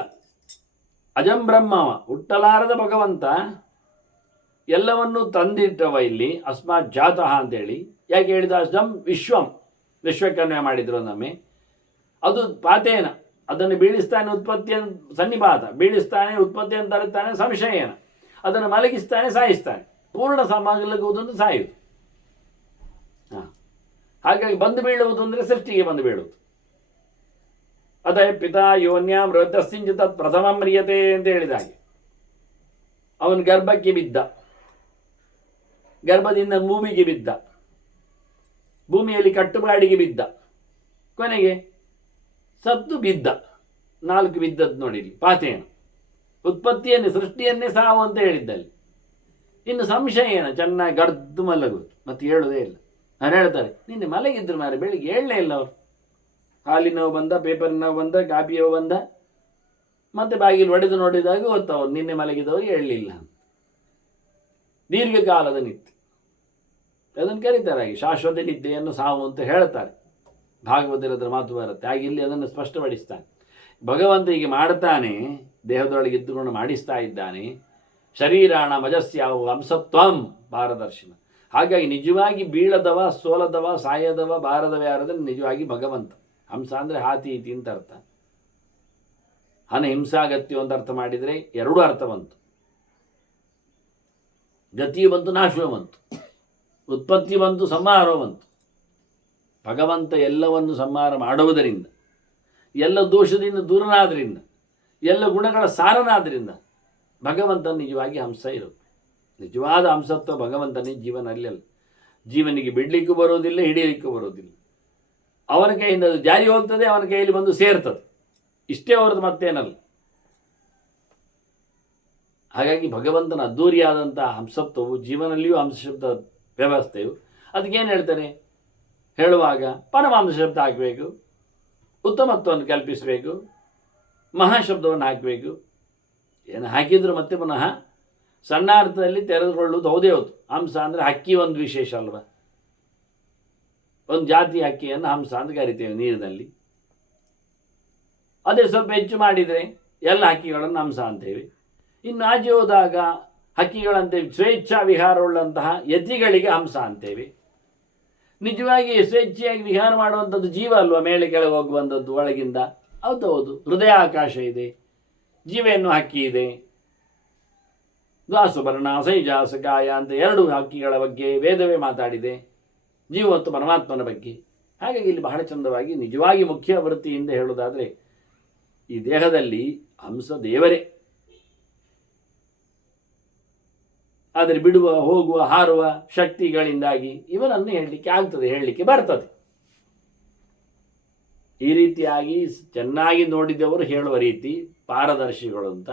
ಅಜಂ ಬ್ರಹ್ಮವ, ಹುಟ್ಟಲಾರದ ಭಗವಂತ ಎಲ್ಲವನ್ನೂ ತಂದಿಟ್ಟವ ಇಲ್ಲಿ. ಅಸ್ಮಾತ್ ಜಾತಃ ಅಂತೇಳಿ ಯಾಕೆ ಹೇಳಿದ? ಅಜಂ ವಿಶ್ವಂ, ವಿಶ್ವಕನ್ವಯ ಮಾಡಿದ್ರು ನಮ್ಮೆ. ಅದು ಪಾತೇನ, ಅದನ್ನು ಬೀಳಿಸ್ತಾನೆ, ಉತ್ಪತ್ತಿಯನ್ನು ಸನ್ನಿಪಾತ, ಬೀಳಿಸ್ತಾನೆ, ಉತ್ಪತ್ತಿಯನ್ನು ತರುತ್ತಾನೆ, ಸಂಶಯನ, ಅದನ್ನು ಮಲಗಿಸ್ತಾನೆ, ಸಾಯಿಸ್ತಾನೆ. ಪೂರ್ಣ ಮಲಗುವುದೊಂದು ಸಾಯುವುದು. ಹಾಗಾಗಿ ಬಂದು ಬೀಳುವುದು ಅಂದರೆ ಸೃಷ್ಟಿಗೆ ಬಂದು ಬೀಳುವುದು. ಅದೇ ಪಿತಾ ಯೋನ್ಯಾಂ ಮೃತಸ್ಸಿಂಚಿತ ಪ್ರಥಮ ಮ್ರಿಯತೆ ಅಂತ ಹೇಳಿದ ಹಾಗೆ. ಅವನು ಗರ್ಭಕ್ಕೆ ಬಿದ್ದ, ಗರ್ಭದಿಂದ ಭೂಮಿಗೆ ಬಿದ್ದ, ಭೂಮಿಯಲ್ಲಿ ಕಟ್ಟುಪಾಡಿಗೆ ಬಿದ್ದ, ಕೊನೆಗೆ ಸತ್ತು ಬಿದ್ದ. 4 ಬಿದ್ದದ್ದು ನೋಡಿರಿ. ಪಾತೇನ ಉತ್ಪತ್ತಿಯನ್ನೇ, ಸೃಷ್ಟಿಯನ್ನೇ ಸಾವು ಅಂತ ಹೇಳಿದ್ದಲ್ಲಿ. ಇನ್ನು ಸಂಶಯ ಏನು? ಚೆನ್ನಾಗಿ ಗರ್ದು ಮಲಗುವುದು, ಮತ್ತೆ ಹೇಳೋದೇ ಇಲ್ಲ. ನಾನು ಹೇಳ್ತಾರೆ, ನಿನ್ನೆ ಮಲಗಿದ್ರು ಮಾರೆ, ಬೆಳಿಗ್ಗೆ ಹೇಳಲೇ ಇಲ್ಲ ಅವರು. ಹಾಲಿನವು ಬಂದ, ಪೇಪರ್ನವು ಬಂದ, ಕಾಪಿಯವು ಬಂದ, ಮತ್ತೆ ಬಾಗಿಲು ಒಡೆದು ನೋಡಿದಾಗ ಗೊತ್ತವರು ನಿನ್ನೆ ಮಲಗಿದವರು ಹೇಳಲಿಲ್ಲ. ದೀರ್ಘಕಾಲದ ನಿತ್ಯ, ಅದನ್ನು ಕರೀತಾರೆ ಹಾಗೆ. ಶಾಶ್ವತ ನಿದ್ದೆಯನ್ನು ಸಾವು ಅಂತ ಹೇಳ್ತಾರೆ. ಭಾಗವತರದ್ರ ಮಾತು ಬರುತ್ತೆ. ಹಾಗೆ ಇಲ್ಲಿ ಅದನ್ನು ಸ್ಪಷ್ಟಪಡಿಸ್ತಾನೆ. ಭಗವಂತ ಹೀಗೆ ಮಾಡ್ತಾನೆ, ದೇಹದೊಳಗೆ ಇದ್ದುಕೊಂಡು ಮಾಡಿಸ್ತಾ ಇದ್ದಾನೆ. ಶರೀರಾಣ ಮಜಸ್ಯಾವು ಹಂಸತ್ವಂ ಪಾರದರ್ಶನ. ಹಾಗಾಗಿ ನಿಜವಾಗಿ ಬೀಳದವ, ಸೋಲದವ, ಸಾಯದವ, ಬಾರದವ ಯಾರದಲ್ಲಿ ನಿಜವಾಗಿ ಭಗವಂತ. ಹಂಸ ಅಂದರೆ ಹಾತಿ ಇತಿ ಅಂತ ಅರ್ಥ. ಹನ ಹಿಂಸಾಗತ್ಯ ಅಂತ ಅರ್ಥ ಮಾಡಿದರೆ 2 ಅರ್ಥ ಬಂತು. ಗತಿಯು ಬಂತು, ನಾಶವೂ ಬಂತು, ಉತ್ಪತ್ತಿ ಬಂತು, ಸಂಹಾರ ಬಂತು. ಭಗವಂತ ಎಲ್ಲವನ್ನು ಸಂಹಾರ ಮಾಡುವುದರಿಂದ, ಎಲ್ಲ ದೋಷದಿಂದ ದೂರನಾದ್ರಿಂದ, ಎಲ್ಲ ಗುಣಗಳ ಸಾರನಾದ್ರಿಂದ ಭಗವಂತ ನಿಜವಾಗಿ ಹಂಸ ಇರೋದು. ನಿಜವಾದ ಹಂಸತ್ವ ಭಗವಂತನೇ ಜೀವನಲ್ಲಿ ಅಲ್ಲ. ಜೀವನಿಗೆ ಬಿಡಲಿಕ್ಕೂ ಬರೋದಿಲ್ಲ, ಹಿಡಿಯಲಿಕ್ಕೂ ಬರೋದಿಲ್ಲ. ಅವನ ಕೈಯಿಂದ ಅದು ಜಾರಿ ಹೋಗ್ತದೆ, ಅವನ ಕೈಯಲ್ಲಿ ಬಂದು ಸೇರ್ತದೆ. ಇಷ್ಟೇ ಹೊರತು ಮತ್ತೇನಲ್ಲ. ಹಾಗಾಗಿ ಭಗವಂತನ ಅದ್ದೂರಿಯಾದಂಥ ಹಂಸತ್ವವು, ಜೀವನಲ್ಲಿಯೂ ಹಂಸಶಬ್ದ ವ್ಯವಸ್ಥೆಯು. ಅದಕ್ಕೇನು ಹೇಳ್ತಾರೆ ಹೇಳುವಾಗ? ಪರಮಾಂಶ ಶಬ್ದ ಹಾಕಬೇಕು, ಉತ್ತಮತ್ವವನ್ನು ಕಲ್ಪಿಸಬೇಕು, ಮಹಾಶಬ್ದವನ್ನು ಹಾಕಬೇಕು. ಏನು ಹಾಕಿದ್ರು ಮತ್ತೆ ಪುನಃ ಸಣ್ಣ ಅರ್ಥದಲ್ಲಿ ತೆರೆದುಕೊಳ್ಳುವುದು ಹೌದೇ ಹೌದು. ಹಂಸ ಅಂದರೆ ಹಕ್ಕಿ ಒಂದು ವಿಶೇಷ ಅಲ್ವ. ಒಂದು ಜಾತಿ ಹಕ್ಕಿಯನ್ನು ಹಂಸ ಅಂತ ಕರಿತೇವೆ ನೀರಿನಲ್ಲಿ. ಅದೇ ಸ್ವಲ್ಪ ಹೆಚ್ಚು ಮಾಡಿದರೆ ಎಲ್ಲ ಹಕ್ಕಿಗಳನ್ನು ಹಂಸ ಅಂತೇವೆ. ಇನ್ನು ಆಚೆ ಹೋದಾಗ ಹಕ್ಕಿಗಳಂತೆ ಸ್ವೇಚ್ಛಾ ವಿಹಾರವುಳ್ಳಂತಹ ಯತಿಗಳಿಗೆ ಹಂಸ ಅಂತೇವೆ. ನಿಜವಾಗಿ ಸ್ವೇಚ್ಛೆಯಾಗಿ ವಿಹಾರ ಮಾಡುವಂಥದ್ದು ಜೀವ ಅಲ್ವಾ, ಮೇಲೆ ಕೆಳಗೆ ಹೋಗುವಂಥದ್ದು ಒಳಗಿಂದ. ಹೌದೌದು, ಹೃದಯ ಆಕಾಶ ಇದೆ, ಜೀವ ಎನ್ನುವ ಹಕ್ಕಿ ಇದೆ. ದ್ವಾಸುಪರ್ಣ ಸೈಜಾಸಕಾಯ ಅಂತ ಎರಡು ಹಕ್ಕಿಗಳ ಬಗ್ಗೆ ವೇದವೇ ಮಾತಾಡಿದೆ, ಜೀವ ಮತ್ತು ಪರಮಾತ್ಮನ ಬಗ್ಗೆ. ಹಾಗಾಗಿ ಇಲ್ಲಿ ಬಹಳ ಚಂದವಾಗಿ ನಿಜವಾಗಿ ಮುಖ್ಯ ವೃತ್ತಿಯಿಂದ ಹೇಳುವುದಾದರೆ ಈ ದೇಹದಲ್ಲಿ ಹಂಸ ದೇವರೇ. ಆದರೆ ಬಿಡುವ, ಹೋಗುವ, ಹಾರುವ ಶಕ್ತಿಗಳಿಂದಾಗಿ ಇವನನ್ನು ಹೇಳಲಿಕ್ಕೆ ಆಗ್ತದೆ, ಹೇಳಲಿಕ್ಕೆ ಬರ್ತದೆ. ಈ ರೀತಿಯಾಗಿ ಚೆನ್ನಾಗಿ ನೋಡಿದವರು ಹೇಳುವ ರೀತಿ ಪಾರದರ್ಶಿಗಳು ಅಂತ.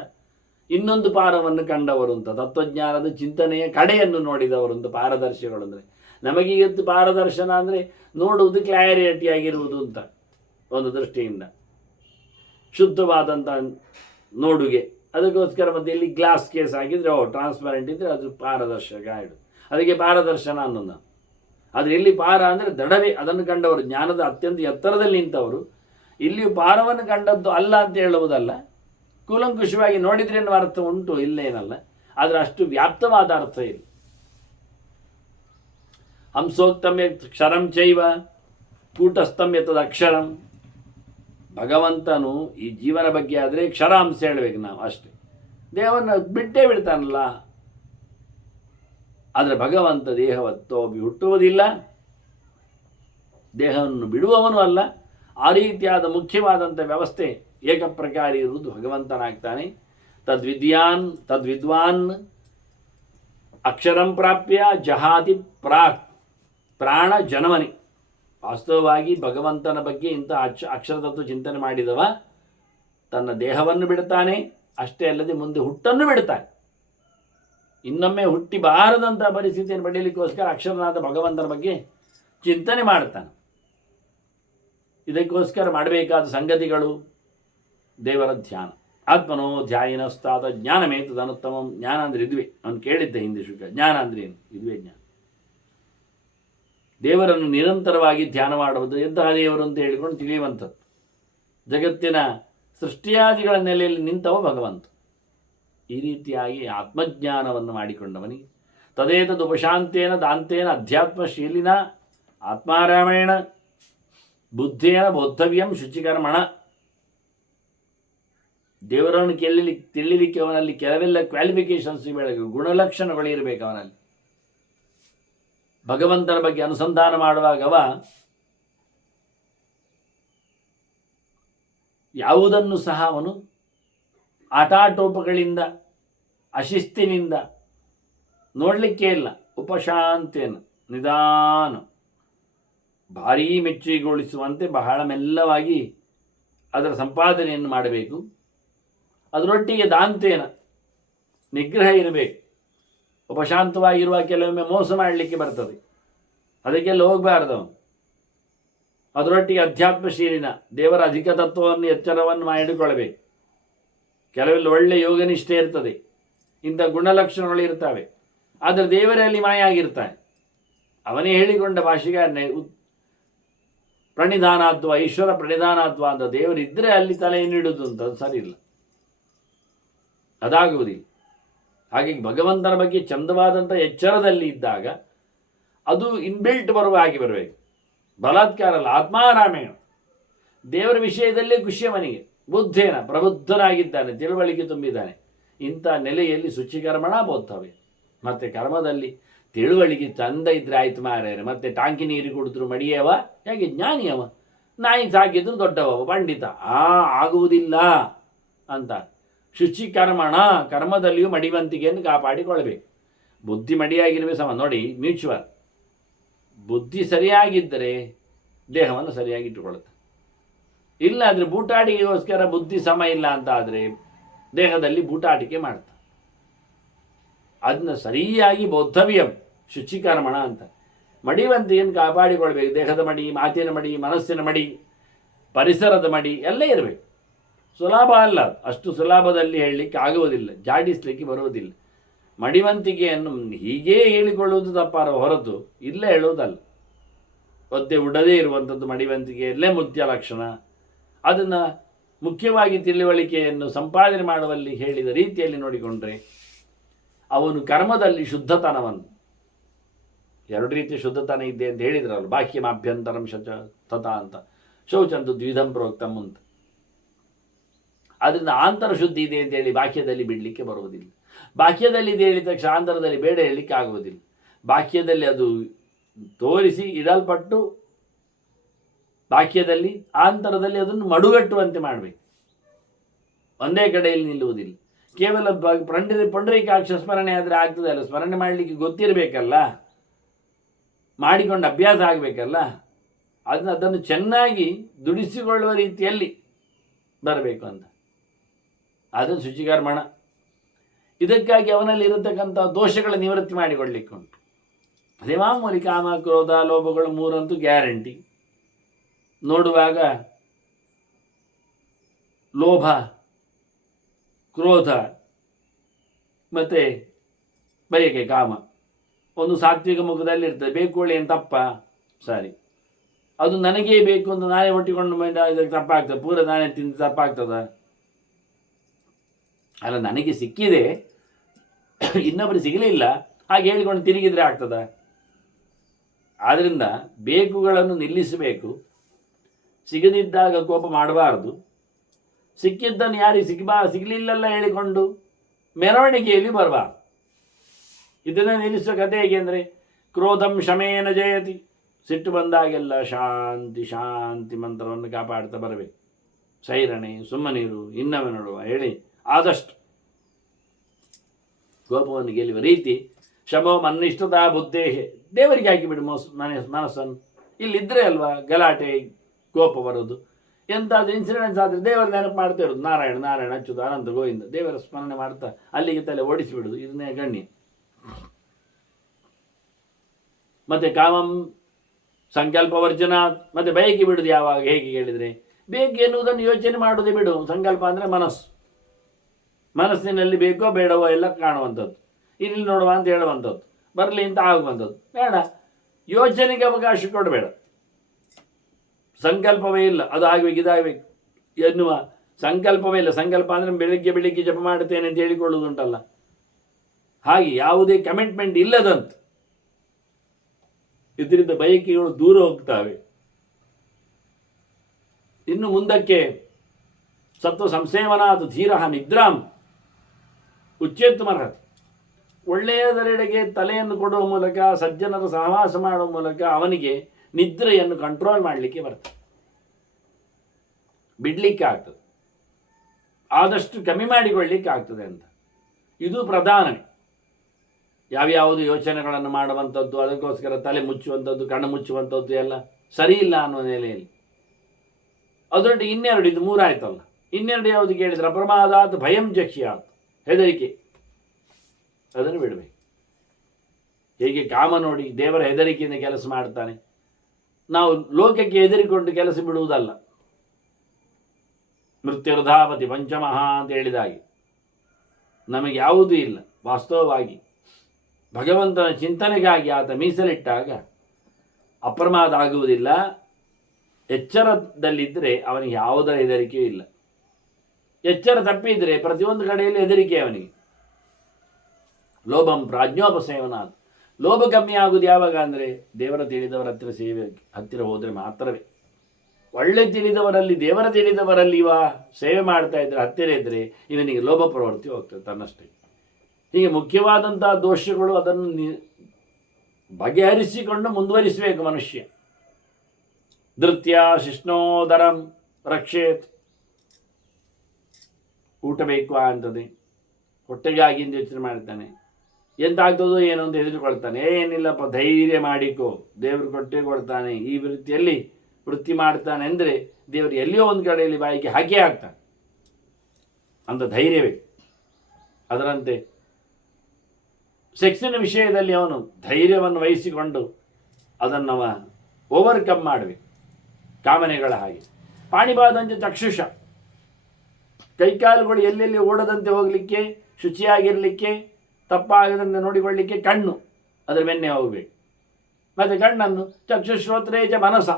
ಇನ್ನೊಂದು ಪಾರವನ್ನು ಕಂಡವರು ಅಂತ, ತತ್ವಜ್ಞಾನದ ಚಿಂತನೆಯ ಕಡೆಯನ್ನು ನೋಡಿದವರು ಅಂತ ಪಾರದರ್ಶಿಗಳು ಅಂದರೆ. ನಮಗೀಗತ್ತು ಪಾರದರ್ಶನ ಅಂದರೆ ನೋಡುವುದು ಕ್ಲಾರಿಟಿ ಆಗಿರುವುದು ಅಂತ ಒಂದು ದೃಷ್ಟಿಯಿಂದ, ಶುದ್ಧವಾದಂಥ ನೋಡುಗೆ. ಅದಕ್ಕೋಸ್ಕರ ಮತ್ತೆ ಇಲ್ಲಿ ಗ್ಲಾಸ್ ಕೇಸ್ ಆಗಿದ್ರೆ ಟ್ರಾನ್ಸ್ಪರೆಂಟ್ ಇದ್ದರೆ ಅದು ಪಾರದರ್ಶಕ ಆಯಿತು, ಅದಕ್ಕೆ ಪಾರದರ್ಶನ ಅನ್ನೋದು. ಆದರೆ ಇಲ್ಲಿ ಪಾರ ಅಂದರೆ ದಡವೇ, ಅದನ್ನು ಕಂಡವರು, ಜ್ಞಾನದ ಅತ್ಯಂತ ಎತ್ತರದಲ್ಲಿ ನಿಂತವರು. ಇಲ್ಲಿಯೂ ಪಾರವನ್ನು ಕಂಡದ್ದು ಅಲ್ಲ ಅಂತ ಹೇಳುವುದಲ್ಲ, ಕೂಲಂಕುಷವಾಗಿ ನೋಡಿದ್ರೆ ಎನ್ನುವ ಅರ್ಥ ಉಂಟು, ಇಲ್ಲೇನಲ್ಲ, ಆದರೆ ಅಷ್ಟು ವ್ಯಾಪ್ತವಾದ ಅರ್ಥ ಇಲ್ಲ. ಹಂಸೋಕ್ತಮ್ಯ ಕ್ಷರಂ ಚೈವ ಕೂಟಸ್ಥಮ್ಯ ತದ ಅಕ್ಷರಂ. ಭಗವಂತನು ಈ ಜೀವನ ಬಗ್ಗೆ ಆದರೆ ಕ್ಷರಾಂಶ ಹೇಳಬೇಕು ನಾವು ಅಷ್ಟೇ, ದೇವರನ್ನು ಬಿಟ್ಟೇ ಬಿಡ್ತಾನಲ್ಲ. ಆದರೆ ಭಗವಂತ ದೇಹವತ್ತೋ ಹುಟ್ಟುವುದಿಲ್ಲ, ದೇಹವನ್ನು ಬಿಡುವವನು ಅಲ್ಲ. ಆ ರೀತಿಯಾದ ಮುಖ್ಯವಾದಂಥ ವ್ಯವಸ್ಥೆ ಏಕಪ್ರಕಾರಿ ಇರುವುದು ಭಗವಂತನಾಗ್ತಾನೆ. ತದ್ವಿದ್ವಾನ್ ಅಕ್ಷರಂ ಪ್ರಾಪ್ಯ ಜಹಾತಿ ಪ್ರಾಣ ಜನಮನಿ. ವಾಸ್ತವವಾಗಿ ಭಗವಂತನ ಬಗ್ಗೆ ಇಂಥ ಅಕ್ಷರತತ್ವ ಚಿಂತನೆ ಮಾಡಿದವ ತನ್ನ ದೇಹವನ್ನು ಬಿಡ್ತಾನೆ, ಅಷ್ಟೇ ಅಲ್ಲದೆ ಮುಂದೆ ಹುಟ್ಟನ್ನು ಬಿಡ್ತಾನೆ. ಇನ್ನೊಮ್ಮೆ ಹುಟ್ಟಿ ಬಾರದಂಥ ಪರಿಸ್ಥಿತಿಯನ್ನು ಪಡೆಯಲಿಕ್ಕೋಸ್ಕರ ಅಕ್ಷರನಾದ ಭಗವಂತನ ಬಗ್ಗೆ ಚಿಂತನೆ ಮಾಡ್ತಾನೆ. ಇದಕ್ಕೋಸ್ಕರ ಮಾಡಬೇಕಾದ ಸಂಗತಿಗಳು ದೇವರ ಧ್ಯಾನ. ಆತ್ಮನೋ ಧ್ಯಾಯಿನಸ್ತಾದ ಜ್ಞಾನಮೇತದನುತ್ತಮಂ. ಜ್ಞಾನ ಅಂದರೆ ಇದುವೆ, ಅವನು ಕೇಳಿದ್ದ ಹಿಂದೆ ಶುಕ. ಜ್ಞಾನ ಅಂದರೆ ಏನು? ಇದುವೇ ಜ್ಞಾನ. ದೇವರನ್ನು ನಿರಂತರವಾಗಿ ಧ್ಯಾನ ಮಾಡುವುದು. ಎಂತಹ ದೇವರು ಅಂತ ಹೇಳಿಕೊಂಡು ತಿಳಿಯುವಂಥದ್ದು. ಜಗತ್ತಿನ ಸೃಷ್ಟಿಯಾದಿಗಳ ನೆಲೆಯಲ್ಲಿ ನಿಂತವ ಭಗವಂತ. ಈ ರೀತಿಯಾಗಿ ಆತ್ಮಜ್ಞಾನವನ್ನು ಮಾಡಿಕೊಂಡವನಿಗೆ ತದೇತದು ಉಪಶಾಂತೇನ ದಾಂತೇನ ಅಧ್ಯಾತ್ಮಶೀಲಿನ ಆತ್ಮಾರಾಮೇಣ ಬುದ್ಧೇನ ಬೋದ್ಧವ್ಯಂ ಶುಚಿಕರ್ಮಣ. ದೇವರನ್ನು ತಿಳಿಲಿಕ್ಕೆ ಅವನಲ್ಲಿ ಕೆಲವೆಲ್ಲ ಕ್ವಾಲಿಫಿಕೇಶನ್ಸ್ ಬೆಳಗ್ಗೆ ಗುಣಲಕ್ಷಣಗಳು ಇರಬೇಕು ಅವನಲ್ಲಿ. ಭಗವಂತನ ಬಗ್ಗೆ ಅನುಸಂಧಾನ ಮಾಡುವಾಗ ಅವ ಯಾವುದನ್ನು ಸಹ ಅವನು ಆಟಾಟೋಪಗಳಿಂದ ಅಶಿಸ್ತಿನಿಂದ ನೋಡಲಿಕ್ಕೆ ಇಲ್ಲ. ಉಪಶಾಂತೇನ ನಿಧಾನ, ಭಾರೀ ಮೆಚ್ಚುಗೆಗೊಳಿಸುವಂತೆ ಬಹಳ ಮೆಲ್ಲವಾಗಿ ಅದರ ಸಂಪಾದನೆಯನ್ನು ಮಾಡಬೇಕು. ಅದರೊಟ್ಟಿಗೆ ದಾಂತೇನ ನಿಗ್ರಹ ಇರಬೇಕು. ಉಪಶಾಂತವಾಗಿರುವ ಕೆಲವೊಮ್ಮೆ ಮೋಸ ಮಾಡಲಿಕ್ಕೆ ಬರ್ತದೆ, ಅದಕ್ಕೆಲ್ಲ ಹೋಗಬಾರ್ದವನು. ಅದರೊಟ್ಟಿಗೆ ಅಧ್ಯಾತ್ಮಶೀಲಿನ ದೇವರ ಅಧಿಕ ತತ್ವವನ್ನು ಎಚ್ಚರವನ್ನು ಮಾಡಿಕೊಳ್ಳಬೇಕು. ಕೆಲವೆಲ್ಲ ಒಳ್ಳೆಯ ಯೋಗನಿಷ್ಠೆ ಇರ್ತದೆ, ಇಂಥ ಗುಣಲಕ್ಷಣಗಳು ಇರ್ತವೆ. ಆದರೆ ದೇವರಲ್ಲಿ ಮಾಯ ಆಗಿರ್ತಾನೆ. ಅವನೇ ಹೇಳಿಕೊಂಡ ಭಾಷೆಗಾರನೇ ಪ್ರಣಿಧಾನಾತ್ವ, ಈಶ್ವರ ಪ್ರಣಿಧಾನಾತ್ವ ಅಂತ. ದೇವರಿದ್ದರೆ ಅಲ್ಲಿ ತಲೆಯನ್ನಿಡುವುದು ಅಂತ, ಅದು ಸರಿ ಇಲ್ಲ, ಅದಾಗುವುದಿಲ್ಲ. ಹಾಗಾಗಿ ಭಗವಂತನ ಬಗ್ಗೆ ಚಂದವಾದಂಥ ಎಚ್ಚರದಲ್ಲಿ ಇದ್ದಾಗ ಅದು ಇನ್ಬಿಲ್ಟ್ ಬರುವ ಹಾಗೆ ಬರಬೇಕು. ಬಲಾತ್ಕಾರ ಅಲ್ಲ, ಆತ್ಮಾರಾಮೇಣ. ದೇವರ ವಿಷಯದಲ್ಲೇ ಖುಷಿಯವನಿಗೆ. ಬುದ್ಧೇನ ಪ್ರಬುದ್ಧನಾಗಿದ್ದಾನೆ, ತಿಳುವಳಿಕೆ ತುಂಬಿದ್ದಾನೆ. ಇಂಥ ನೆಲೆಯಲ್ಲಿ ಶುಚಿಕರ್ಮಣ ಬೋದ್ಧವೇ. ಮತ್ತು ಕರ್ಮದಲ್ಲಿ ತಿಳುವಳಿಕೆ ಚಂದ ಇದ್ರೆ ಆಯ್ತು ಮಾರ್ಯಾರೆ. ಮತ್ತೆ ಟಾಂಕಿ ನೀರು ಕುಡಿದ್ರು ಮಡಿಯವ, ಹೇಗೆ ಜ್ಞಾನಿಯವ. ನಾಯಿ ಸಾಕಿದ್ರು ದೊಡ್ಡವ ಪಂಡಿತ, ಆಗುವುದಿಲ್ಲ ಅಂತ. ಶುಚಿಕರ್ಮಣ, ಕರ್ಮದಲ್ಲಿಯೂ ಮಡಿವಂತಿಕೆಯನ್ನು ಕಾಪಾಡಿಕೊಳ್ಬೇಕು. ಬುದ್ಧಿ ಮಡಿಯಾಗಿರಬೇಕು ಸಮ. ನೋಡಿ, ಮ್ಯೂಚುವಲ್. ಬುದ್ಧಿ ಸರಿಯಾಗಿದ್ದರೆ ದೇಹವನ್ನು ಸರಿಯಾಗಿಟ್ಟುಕೊಳ್ಳುತ್ತೆ. ಇಲ್ಲ ಅಂದರೆ ಬೂಟಾಟಿಕೆಗೋಸ್ಕರ ಬುದ್ಧಿ ಸಮ ಇಲ್ಲ ಅಂತ ಆದರೆ ದೇಹದಲ್ಲಿ ಬೂಟಾಟಿಕೆ ಮಾಡ್ತಾ. ಅದನ್ನ ಸರಿಯಾಗಿ ಬೋದ್ಧವ್ಯಂ ಶುಚಿಕರ್ಮಣ ಅಂತ. ಮಡಿವಂತಿಕೆಯನ್ನು ಕಾಪಾಡಿಕೊಳ್ಬೇಕು. ದೇಹದ ಮಡಿ, ಮಾತಿನ ಮಡಿ, ಮನಸ್ಸಿನ ಮಡಿ, ಪರಿಸರದ ಮಡಿ ಎಲ್ಲ ಇರಬೇಕು. ಸುಲಭ ಅಲ್ಲ, ಅಷ್ಟು ಸುಲಭದಲ್ಲಿ ಹೇಳಲಿಕ್ಕೆ ಆಗುವುದಿಲ್ಲ, ಜಾಡಿಸಲಿಕ್ಕೆ ಬರುವುದಿಲ್ಲ. ಮಡಿವಂತಿಕೆಯನ್ನು ಹೀಗೇ ಹೇಳಿಕೊಳ್ಳುವುದು ತಪ್ಪಾರ ಹೊರತು ಇಲ್ಲ ಹೇಳುವುದಲ್ಲ. ಒದ್ದೆ ಉಡದೇ ಇರುವಂಥದ್ದು ಮಡಿವಂತಿಕೆಯಲ್ಲೇ ಮುಖ್ಯ ಲಕ್ಷಣ. ಅದನ್ನು ಮುಖ್ಯವಾಗಿ ತಿಳುವಳಿಕೆಯನ್ನು ಸಂಪಾದನೆ ಮಾಡುವಲ್ಲಿ ಹೇಳಿದ ರೀತಿಯಲ್ಲಿ ನೋಡಿಕೊಂಡ್ರೆ ಅವನು ಕರ್ಮದಲ್ಲಿ ಶುದ್ಧತನವನ್ನು, ಎರಡು ರೀತಿಯ ಶುದ್ಧತನ ಇದೆ ಅಂತ ಹೇಳಿದ್ರಲ್ಲ, ಬಾಹ್ಯಮಾಭ್ಯಂತರಂ ಶಚ ತಥಾ ಅಂತ, ಶೌಚಂದು ದ್ವಿಧಂ ಪ್ರೋಕ್ತಂ ಅಂತ. ಅದರಿಂದ ಆಂತರ ಶುದ್ಧಿ ಇದೆ ಅಂತೇಳಿ ಬಾಹ್ಯದಲ್ಲಿ ಬಿಡಲಿಕ್ಕೆ ಬರುವುದಿಲ್ಲ. ಬಾಹ್ಯದಲ್ಲಿ ಇದೆ ಹೇಳಿದ ತಕ್ಷಣ ಆಂತರದಲ್ಲಿ ಬೇಡ ಹೇಳಲಿಕ್ಕೆ ಆಗುವುದಿಲ್ಲ. ಬಾಹ್ಯದಲ್ಲಿ ಅದು ತೋರಿಸಿ ಇಡಲ್ಪಟ್ಟು ಬಾಹ್ಯದಲ್ಲಿ ಆಂತರದಲ್ಲಿ ಅದನ್ನು ಮಡುಗಟ್ಟುವಂತೆ ಮಾಡಬೇಕು. ಒಂದೇ ಕಡೆಯಲ್ಲಿ ನಿಲ್ಲುವುದಿಲ್ಲ. ಕೇವಲ ಪುಂಡರೀಕಾಕ್ಷ ಸ್ಮರಣೆ ಆದರೆ ಆಗ್ತದೆ ಅಲ್ಲ, ಸ್ಮರಣೆ ಮಾಡಲಿಕ್ಕೆ ಗೊತ್ತಿರಬೇಕಲ್ಲ, ಮಾಡಿಕೊಂಡು ಅಭ್ಯಾಸ ಆಗಬೇಕಲ್ಲ. ಅದನ್ನು ಚೆನ್ನಾಗಿ ದುಡಿಸಿಕೊಳ್ಳುವ ರೀತಿಯಲ್ಲಿ ಬರಬೇಕು ಅಂತ. ಅದನ್ನು ಶುಚಿಕರ್ಮಣ. ಇದಕ್ಕಾಗಿ ಅವನಲ್ಲಿ ಇರತಕ್ಕಂಥ ದೋಷಗಳ ನಿವೃತ್ತಿ ಮಾಡಿಕೊಳ್ಳಿಕ್ಕುಂಟು. ಅದೇ ಮಾಮೂಲಿ ಕಾಮ ಕ್ರೋಧ ಲೋಭಗಳು ಮೂರಂತೂ ಗ್ಯಾರಂಟಿ. ನೋಡುವಾಗ ಲೋಭ, ಕ್ರೋಧ ಮತ್ತು ಬಯಕೆ, ಕಾಮ ಒಂದು ಸಾತ್ವಿಕ ಮುಖದಲ್ಲಿ ಇರ್ತದೆ. ಬೇಕು ಏನು ತಪ್ಪ, ಸರಿ, ಅದು ನನಗೇ ಬೇಕು ಅಂತ ನಾನೇ ಒಟ್ಟಿಕೊಂಡು ಇದಕ್ಕೆ ತಪ್ಪಾಗ್ತದೆ, ಪೂರ ನಾನೇ ತಿಂದು ತಪ್ಪಾಗ್ತದ ಅಲ್ಲ. ನನಗೆ ಸಿಕ್ಕಿದೆ, ಇನ್ನೊಬ್ಬರು ಸಿಗಲಿಲ್ಲ, ಹಾಗೆ ಹೇಳಿಕೊಂಡು ತಿರುಗಿದ್ರೆ ಆಗ್ತದ? ಆದ್ದರಿಂದ ಬೇಕುಗಳನ್ನು ನಿಲ್ಲಿಸಬೇಕು. ಸಿಗದಿದ್ದಾಗ ಕೋಪ ಮಾಡಬಾರ್ದು. ಸಿಕ್ಕಿದ್ದನ್ನು ಯಾರಿಗೆ ಸಿಗಲಿಲ್ಲಲ್ಲ ಹೇಳಿಕೊಂಡು ಮೆರವಣಿಗೆಯಲ್ಲಿ ಬರಬಾರ್ದು. ಇದನ್ನು ನಿಲ್ಲಿಸುವ ಕಥೆ ಹೇಗೆ ಅಂದರೆ, ಕ್ರೋಧಂ ಶಮೇನ ಜಯತಿ, ಸಿಟ್ಟು ಬಂದಾಗೆಲ್ಲ ಶಾಂತಿ ಶಾಂತಿ ಮಂತ್ರವನ್ನು ಕಾಪಾಡ್ತಾ ಬರಬೇಕು. ಸೈರಣೆ, ಸುಮ್ಮನೀರು, ಇನ್ನವೇ ನೋಡುವ ಹೇಳಿ ಆದಷ್ಟು ಕೋಪವನ್ನು ಗೆಲ್ಲುವ ರೀತಿ. ಶಮೋ ಮನ್ನಿಷ್ಠತಾ ಬುದ್ಧೇಹೆ, ದೇವರಿಗೆ ಹಾಕಿಬಿಡು ಮನಸ್ಸನ್ನು. ಇಲ್ಲಿದ್ದರೆ ಅಲ್ವಾ ಗಲಾಟೆ ಕೋಪ ಬರೋದು. ಎಂತಾದ್ರೂ ಇನ್ಸಿಡೆನ್ಸ್ ಆದರೆ ದೇವರ ನೆನಪು ಮಾಡ್ತಾ ಇರೋದು, ನಾರಾಯಣ ನಾರಾಯಣ ಅಚ್ಯುತ ಅನಂತ ಗೋವಿಂದ, ದೇವರ ಸ್ಮರಣೆ ಮಾಡ್ತಾ ಅಲ್ಲಿಗೆ ತಲೆ ಓಡಿಸಿಬಿಡುದು. ಇದನ್ನೇ ಗಣ್ಯ. ಮತ್ತೆ ಕಾಮಂ ಸಂಕಲ್ಪ ವರ್ಜನ, ಮತ್ತೆ ಬಯಕೆ ಬಿಡುದು ಯಾವಾಗ, ಹೇಗೆ ಕೇಳಿದರೆ, ಬೇಕು ಎನ್ನುವುದನ್ನು ಯೋಚನೆ ಮಾಡುವುದೇ ಬಿಡು. ಸಂಕಲ್ಪ ಅಂದರೆ ಮನಸ್ಸು, ಮನಸ್ಸಿನಲ್ಲಿ ಬೇಕೋ ಬೇಡವೋ ಎಲ್ಲ ಕಾಣುವಂಥದ್ದು, ಇಲ್ಲಿ ನೋಡುವ ಅಂತ ಹೇಳುವಂಥದ್ದು, ಬರಲಿ ಅಂತ ಆಗುವಂಥದ್ದು ಬೇಡ. ಯೋಚನೆಗೆ ಅವಕಾಶ ಕೊಡಬೇಡ. ಸಂಕಲ್ಪವೇ ಇಲ್ಲ, ಅದು ಆಗಬೇಕು ಇದಾಗಬೇಕು ಎನ್ನುವ ಸಂಕಲ್ಪವೇ ಇಲ್ಲ. ಸಂಕಲ್ಪ ಅಂದರೆ ಬೆಳಿಗ್ಗೆ ಬೆಳಿಗ್ಗೆ ಜಪ ಮಾಡುತ್ತೇನೆ ಅಂತ ಹೇಳಿಕೊಳ್ಳುವುದುಂಟಲ್ಲ, ಹಾಗೆ ಯಾವುದೇ ಕಮಿಟ್ಮೆಂಟ್ ಇಲ್ಲದಂತ. ಇದರಿಂದ ಬಯಕೆಗಳು ದೂರ ಹೋಗ್ತವೆ. ಇನ್ನು ಮುಂದಕ್ಕೆ ಸತ್ವ ಸಂಸೇವನಾದ ಧೀರ ನಿದ್ರಾಂ ಉಚ್ಚೇತ್ತುಮರ್ಹತಿ, ಒಳ್ಳೆಯದರೆಡೆಗೆ ತಲೆಯನ್ನು ಕೊಡುವ ಮೂಲಕ, ಸಜ್ಜನರ ಸಹವಾಸ ಮಾಡುವ ಮೂಲಕ ಅವನಿಗೆ ನಿದ್ರೆಯನ್ನು ಕಂಟ್ರೋಲ್ ಮಾಡಲಿಕ್ಕೆ ಬರ್ತದೆ, ಬಿಡಲಿಕ್ಕೆ ಆಗ್ತದೆ, ಆದಷ್ಟು ಕಮ್ಮಿ ಮಾಡಿಕೊಳ್ಳಲಿಕ್ಕೆ ಆಗ್ತದೆ ಅಂತ. ಇದು ಪ್ರಧಾನ. ಯಾವ್ಯಾವುದು ಯೋಚನೆಗಳನ್ನು ಮಾಡುವಂಥದ್ದು, ಅದಕ್ಕೋಸ್ಕರ ತಲೆ ಮುಚ್ಚುವಂಥದ್ದು, ಕಣ್ಣು ಮುಚ್ಚುವಂಥದ್ದು ಎಲ್ಲ ಸರಿ ಇಲ್ಲ ಅನ್ನುವ ನೆಲೆಯಲ್ಲಿ. ಅದರೊಟ್ಟಿಗೆ ಇನ್ನೆರಡು, ಇದು ಮೂರಾಯ್ತಲ್ಲ. ಇನ್ನೆರಡು ಯಾವುದು ಕೇಳಿದ್ರೆ, ಅಪ್ರಮಾದಾತ್ ಭಯಂ ಜಕ್ಷ್ಯಾತ್, ಹೆದರಿಕೆ, ಅದನ್ನು ಬಿಡಬೇಕು. ಹೇಗೆ ಕಾಮ ನೋಡಿ ದೇವರ ಹೆದರಿಕೆಯಿಂದ ಕೆಲಸ ಮಾಡ್ತಾನೆ, ನಾವು ಲೋಕಕ್ಕೆ ಹೆದರಿಕೊಂಡು ಕೆಲಸ ಬಿಡುವುದಲ್ಲ. ಮೃತ್ಯುರ್ಧಾವತಿ ಪಂಚಮಹಾ ಅಂತ ಹೇಳಿದಾಗೆ ನಮಗೆ ಯಾವುದೂ ಇಲ್ಲ. ವಾಸ್ತವವಾಗಿ ಭಗವಂತನ ಚಿಂತನೆಗಾಗಿ ಆತ ಮೀಸಲಿಟ್ಟಾಗ ಅಪ್ರಮಾದ ಆಗುವುದಿಲ್ಲ. ಎಚ್ಚರದಲ್ಲಿದ್ದರೆ ಅವನಿಗೆ ಯಾವುದರ ಹೆದರಿಕೆಯೂ ಇಲ್ಲ. ಎಚ್ಚರ ತಪ್ಪಿದರೆ ಪ್ರತಿಯೊಂದು ಕಡೆಯಲ್ಲಿ ಹೆದರಿಕೆ ಅವನಿಗೆ. ಲೋಭಂ ಪ್ರಾಜ್ಞೋಪಸೇವನಾತ್, ಲೋಭ ಕಮ್ಮಿ ಆಗುವುದು ಯಾವಾಗ ಅಂದರೆ ದೇವರ ತಿಳಿದವರ ಹತ್ತಿರ ಹೋದರೆ ಮಾತ್ರವೇ. ಒಳ್ಳೆ ತಿಳಿದವರಲ್ಲಿ, ದೇವರ ತಿಳಿದವರಲ್ಲಿ ಸೇವೆ ಮಾಡ್ತಾ ಇದ್ರೆ, ಹತ್ತಿರ ಇದ್ದರೆ ಇವನಿಗೆ ಲೋಭ ಪ್ರವೃತ್ತಿ ಹೋಗ್ತದೆ ತನ್ನಷ್ಟೇ. ಹೀಗೆ ಮುಖ್ಯವಾದಂತಹ ದೋಷಗಳು, ಅದನ್ನು ಬಗೆಹರಿಸಿಕೊಂಡು ಮುಂದುವರಿಸಬೇಕು ಮನುಷ್ಯ. ಧೃತ್ಯ ಶಿಷ್ಣೋದರಂ ರಕ್ಷೇತ್, ಊಟ ಬೇಕು ಅಂತದೆ, ಹೊಟ್ಟೆಗಾಗಿ ಎಂದು ಯೋಚನೆ ಮಾಡ್ತಾನೆ. ಎಂತಾಗ್ತದೋ ಏನೋ ಅಂತ ಹೆದರಿಕೊಳ್ತಾನೆ. ಏನಿಲ್ಲಪ್ಪ, ಧೈರ್ಯ ಮಾಡಿಕೋ, ದೇವರು ಕೊಟ್ಟೇ ಕೊಡ್ತಾನೆ, ಈ ವೃತ್ತಿಯಲ್ಲಿ ವೃತ್ತಿ ಮಾಡ್ತಾನೆ ಅಂದರೆ ದೇವರು ಎಲ್ಲಿಯೋ ಒಂದು ಕಡೆಯಲ್ಲಿ ಬಾಯಿಗೆ ಹಾಕೇ ಆಗ್ತಾನೆ ಅಂತ ಧೈರ್ಯವೇ. ಅದರಂತೆ ಸೆಕ್ಸಿನ ವಿಷಯದಲ್ಲಿ ಅವನು ಧೈರ್ಯವನ್ನು ವಹಿಸಿಕೊಂಡು ಅದನ್ನು ಓವರ್ಕಮ್ ಮಾಡಬೇಕು, ಕಾಮನೆಗಳ ಹಾಗೆ. ಪಾಣಿಪಾದಂತೆ ಚಕ್ಷುಷ, ಕೈಕಾಲುಗಳು ಎಲ್ಲೆಲ್ಲಿ ಓಡದಂತೆ ಹೋಗಲಿಕ್ಕೆ, ಶುಚಿಯಾಗಿರಲಿಕ್ಕೆ, ತಪ್ಪಾಗದಂತೆ ನೋಡಿಕೊಳ್ಳಲಿಕ್ಕೆ ಕಣ್ಣು ಅದರ ಬೆನ್ನೆ ಹೋಗಬೇಕು. ಮತ್ತು ಕಣ್ಣನ್ನು ಚಕ್ಷುಶ್ರೋತ್ರೇಚ ಮನಸ,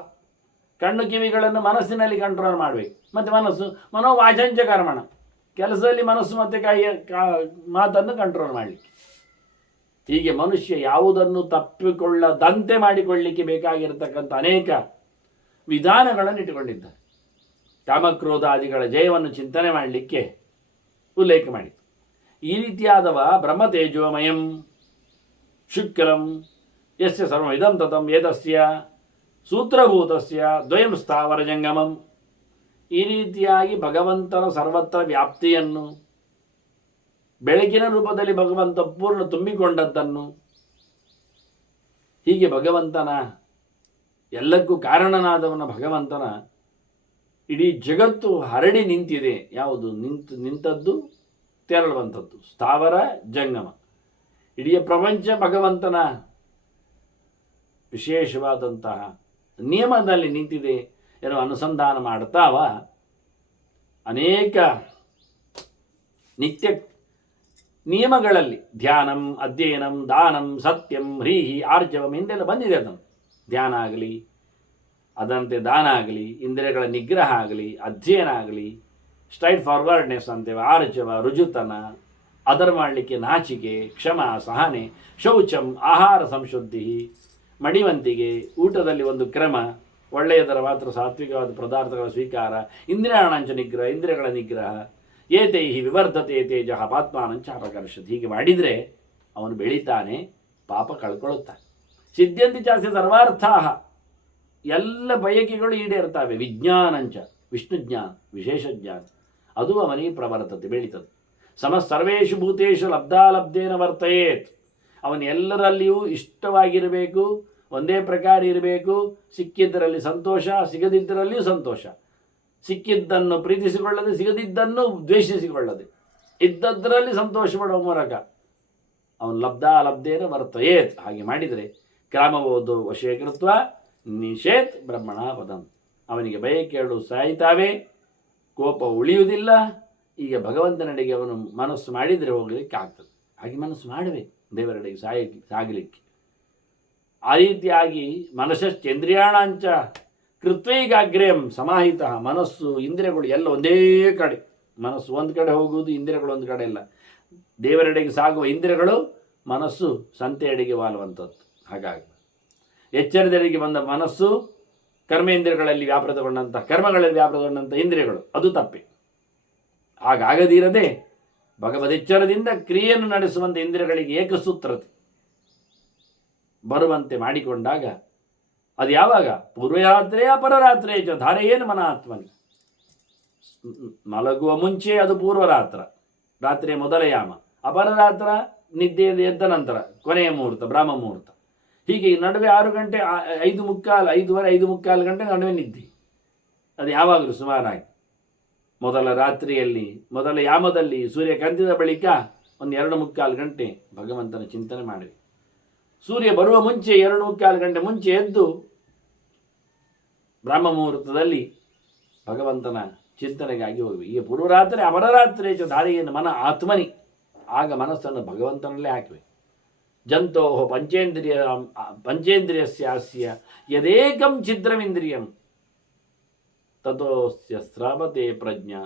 ಕಣ್ಣು ಕಿವಿಗಳನ್ನು ಮನಸ್ಸಿನಲ್ಲಿ ಕಂಟ್ರೋಲ್ ಮಾಡಬೇಕು. ಮತ್ತು ಮನಸ್ಸು ಮನೋವಾಚಂಚ ಕರ್ಮಣ, ಕೆಲಸದಲ್ಲಿ ಮನಸ್ಸು ಮತ್ತು ಮಾತನ್ನು ಕಂಟ್ರೋಲ್ ಮಾಡಲಿಕ್ಕೆ. ಹೀಗೆ ಮನುಷ್ಯ ಯಾವುದನ್ನು ತಪ್ಪಿಕೊಳ್ಳದಂತೆ ಮಾಡಿಕೊಳ್ಳಲಿಕ್ಕೆ ಬೇಕಾಗಿರತಕ್ಕಂಥ ಅನೇಕ ವಿಧಾನಗಳನ್ನು ಇಟ್ಟುಕೊಂಡಿದ್ದಾರೆ. ಕಾಮಕ್ರೋಧಾದಿಗಳ ಜಯವನ್ನು ಚಿಂತನೆ ಮಾಡಲಿಕ್ಕೆ ಉಲ್ಲೇಖ ಮಾಡಿತು. ಈ ರೀತಿಯಾದವ ಬ್ರಹ್ಮತೇಜೋಮಯಂ ಶುಕ್ರಂ ಯಸ್ಯ ಸರ್ವಮಿದಂ ತತಂ ಏತಸ್ಯ ಸೂತ್ರಭೂತಸ್ಯ ದ್ವಯಂ ಸ್ಥಾವರ ಜಂಗಮಂ. ಈ ರೀತಿಯಾಗಿ ಭಗವಂತನ ಸರ್ವತ್ರ ವ್ಯಾಪ್ತಿಯನ್ನು, ಬೆಳಕಿನ ರೂಪದಲ್ಲಿ ಭಗವಂತ ಪೂರ್ಣ ತುಂಬಿಕೊಂಡದ್ದನ್ನು, ಹೀಗೆ ಭಗವಂತನ ಎಲ್ಲಕ್ಕೂ ಕಾರಣನಾದವನ ಭಗವಂತನ ಇಡೀ ಜಗತ್ತು ಹರಡಿ ನಿಂತಿದೆ. ಯಾವುದು ನಿಂತದ್ದು ತೆರಳುವಂಥದ್ದು ಸ್ಥಾವರ ಜಂಗಮ. ಇಡೀ ಪ್ರಪಂಚ ಭಗವಂತನ ವಿಶೇಷವಾದಂತಹ ನಿಯಮದಲ್ಲಿ ನಿಂತಿದೆ ಎನ್ನುವ ಅನುಸಂಧಾನ ಮಾಡ್ತಾವ ಅನೇಕ ನಿತ್ಯ ನಿಯಮಗಳಲ್ಲಿ ಧ್ಯಾನಂ, ಅಧ್ಯಯನಂ, ದಾನಂ, ಸತ್ಯಂ, ಹ್ರೀಹಿ, ಆರ್ಜವಂ ಹಿಂದೆಲ್ಲ ಬಂದಿದೆ. ಅದನ್ನು ಧ್ಯಾನ ಆಗಲಿ, ಅದಂತೆ ದಾನ ಆಗಲಿ, ಇಂದ್ರಿಯಗಳ ನಿಗ್ರಹ ಆಗಲಿ, ಅಧ್ಯಯನ ಆಗಲಿ, ಸ್ಟ್ರೈಟ್ ಫಾರ್ವರ್ಡ್ನೆಸ್ ಅಂತೇವೆ, ಆರ್ಜವ, ರುಜುತನ, ಅದರ ಮಾಡಲಿಕ್ಕೆ ನಾಚಿಕೆ, ಕ್ಷಮ, ಸಹನೆ, ಶೌಚಂ, ಆಹಾರ ಸಂಶುದ್ಧಿ, ಮಡಿವಂತಿಗೆ, ಊಟದಲ್ಲಿ ಒಂದು ಕ್ರಮ, ಒಳ್ಳೆಯದರ ಮಾತ್ರ ಸಾತ್ವಿಕವಾದ ಪದಾರ್ಥಗಳ ಸ್ವೀಕಾರ, ಇಂದ್ರಿಯಾಣಾಂಚ ನಿಗ್ರಹ, ಇಂದ್ರಿಯಗಳ ನಿಗ್ರಹ, ಏತೈಹಿ ವಿವರ್ಧತೆ ತೇಜಃ ಪಾತ್ಮಾನಂಚ ಅಪಕರ್ಷತ್. ಹೀಗೆ ಮಾಡಿದರೆ ಅವನು ಬೆಳೀತಾನೆ, ಪಾಪ ಕಳ್ಕೊಳ್ಳುತ್ತಾನೆ. ಸಿದ್ಧಂತಿ ಚಾಸ್ಯ ಸರ್ವಾರ್ಥಾಹ, ಎಲ್ಲ ಬಯಕೆಗಳು ಈಡೇರ್ತವೆ. ವಿಜ್ಞಾನಂಚ, ವಿಷ್ಣು ಜ್ಞಾನ, ವಿಶೇಷ ಜ್ಞಾನ, ಅದು ಅವನಿಗೆ ಪ್ರವರ್ತತೆ, ಬೆಳೀತದೆ. ಸರ್ವೇಷು ಭೂತೇಷು ಲಬ್ಧಾಲಬ್ಧೇನ ವರ್ತಯೇತ್. ಅವನು ಎಲ್ಲರಲ್ಲಿಯೂ ಇಷ್ಟವಾಗಿರಬೇಕು, ಒಂದೇ ಪ್ರಕಾರ ಇರಬೇಕು. ಸಿಕ್ಕಿದ್ದರಲ್ಲಿ ಸಂತೋಷ, ಸಿಗದಿದ್ದರಲ್ಲಿಯೂ ಸಂತೋಷ. ಸಿಕ್ಕಿದ್ದನ್ನು ಪ್ರೀತಿಸಿಕೊಳ್ಳದೆ, ಸಿಗದಿದ್ದನ್ನು ದ್ವೇಷಿಸಿಕೊಳ್ಳದೆ, ಇದ್ದದ್ದರಲ್ಲಿ ಸಂತೋಷ ಪಡುವ ಮೂಲಕ ಅವನು ಲಬ್ಧಾಲಬ್ಧೇನ ವರ್ತಯೇತ್. ಹಾಗೆ ಮಾಡಿದರೆ ಕಾಮವೋದು ವಶೀಕೃತ್ವ ನಿಷೇತ್ ಬ್ರಹ್ಮಣ ಪದಂ. ಅವನಿಗೆ ಬಯಕೆಗಳು ಸಾಯ್ತಾವೆ, ಕೋಪ ಉಳಿಯುವುದಿಲ್ಲ. ಈಗ ಭಗವಂತನಡೆಗೆ ಅವನು ಮನಸ್ಸು ಮಾಡಿದರೆ ಹೋಗಲಿಕ್ಕೆ ಆಗ್ತದೆ. ಹಾಗೆ ಮನಸ್ಸು ಮಾಡಬೇಕು ದೇವರೆಡೆಗೆ ಸಾಗಲಿಕ್ಕೆ. ಆ ರೀತಿಯಾಗಿ ಮನಸ್ಸೇಂದ್ರಿಯಾಣಾಂಚ ಕೃತ್ವೈಗಾಗ್ರೇಯಂ ಸಮಾಹಿತ. ಮನಸ್ಸು ಇಂದ್ರಿಯಗಳು ಎಲ್ಲ ಒಂದೇ ಕಡೆ, ಮನಸ್ಸು ಒಂದು ಕಡೆ ಹೋಗುವುದು, ಇಂದ್ರಿಯಗಳು ಒಂದು ಕಡೆ ಇಲ್ಲ. ದೇವರೆಡೆಗೆ ಸಾಗುವ ಇಂದ್ರಿಯಗಳು, ಮನಸ್ಸು ಸಂತೆಯಡೆಗೆ ವಾಲುವಂಥದ್ದು. ಹಾಗಾಗಿ ಎಚ್ಚರದೆಡೆಗೆ ಬಂದ ಮನಸ್ಸು ಕರ್ಮೇಂದ್ರಿಯಗಳಲ್ಲಿ ವ್ಯಾಪೃತಗೊಂಡಂಥ, ಕರ್ಮಗಳಲ್ಲಿ ವ್ಯಾಪೃತಗೊಂಡಂಥ ಇಂದ್ರಿಯಗಳು, ಅದು ತಪ್ಪೆ. ಹಾಗಾಗದಿರದೆ ಭಗವದೆಚ್ಚರದಿಂದ ಕ್ರಿಯೆಯನ್ನು ನಡೆಸುವಂಥ ಇಂದ್ರಿಯಗಳಿಗೆ ಏಕಸೂತ್ರತೆ ಬರುವಂತೆ ಮಾಡಿಕೊಂಡಾಗ ಅದು ಯಾವಾಗ? ಪೂರ್ವರಾತ್ರಿ ಅಪರರಾತ್ರಿ ಚ ಧಾರೆಯೇನು ಮನ ಆತ್ಮನಿ. ಮಲಗುವ ಮುಂಚೆ ಅದು ಪೂರ್ವರಾತ್ರ, ರಾತ್ರಿಯ ಮೊದಲ ಯಾಮ. ಅಪರರಾತ್ರ ನಿದ್ದೆಯಿಂದ ಎದ್ದ ನಂತರ ಕೊನೆಯ ಮುಹೂರ್ತ, ಬ್ರಾಹ್ಮ ಮುಹೂರ್ತ. ಹೀಗೆ ನಡುವೆ 6 ಗಂಟೆ, 5:45, 5:15, 5:45 ಗಂಟೆ ನಡುವೆ ನಿದ್ದೆ. ಅದು ಯಾವಾಗಲೂ ಸುಮಾರಾಗಿ ಮೊದಲ ರಾತ್ರಿಯಲ್ಲಿ, ಮೊದಲ ಯಾಮದಲ್ಲಿ ಸೂರ್ಯ ಕಂದಿದ ಬಳಿಕ ಒಂದು 2:45 ಗಂಟೆ ಭಗವಂತನ ಚಿಂತನೆ ಮಾಡಿ, ಸೂರ್ಯ ಬರುವ ಮುಂಚೆ 2:45 ಗಂಟೆ ಮುಂಚೆ ಎದ್ದು ಬ್ರಹ್ಮ ಮುಹೂರ್ತದಲ್ಲಿ ಭಗವಂತನ ಚಿಂತನೆಗಾಗಿ ಹೋಗಬೇಕು. ಈಗ ಪೂರ್ವರಾತ್ರಿ ಅಪರರಾತ್ರಿ ದಾರಿಯನ್ನು ಮನ ಆತ್ಮನಿ. ಆಗ ಮನಸ್ಸನ್ನು ಭಗವಂತನಲ್ಲೇ ಹಾಕಬೇಕು. ಜಂತೋ ಪಂಚೇಂದ್ರಿಯಸ್ಯಾಸ್ಯ ಯದೇಕಂ ಛಿದ್ರಮಿಂದ್ರಿಯಂ ತಥೋಸ್ಯ ಸ್ರಾವತೆ ಪ್ರಜ್ಞಾ.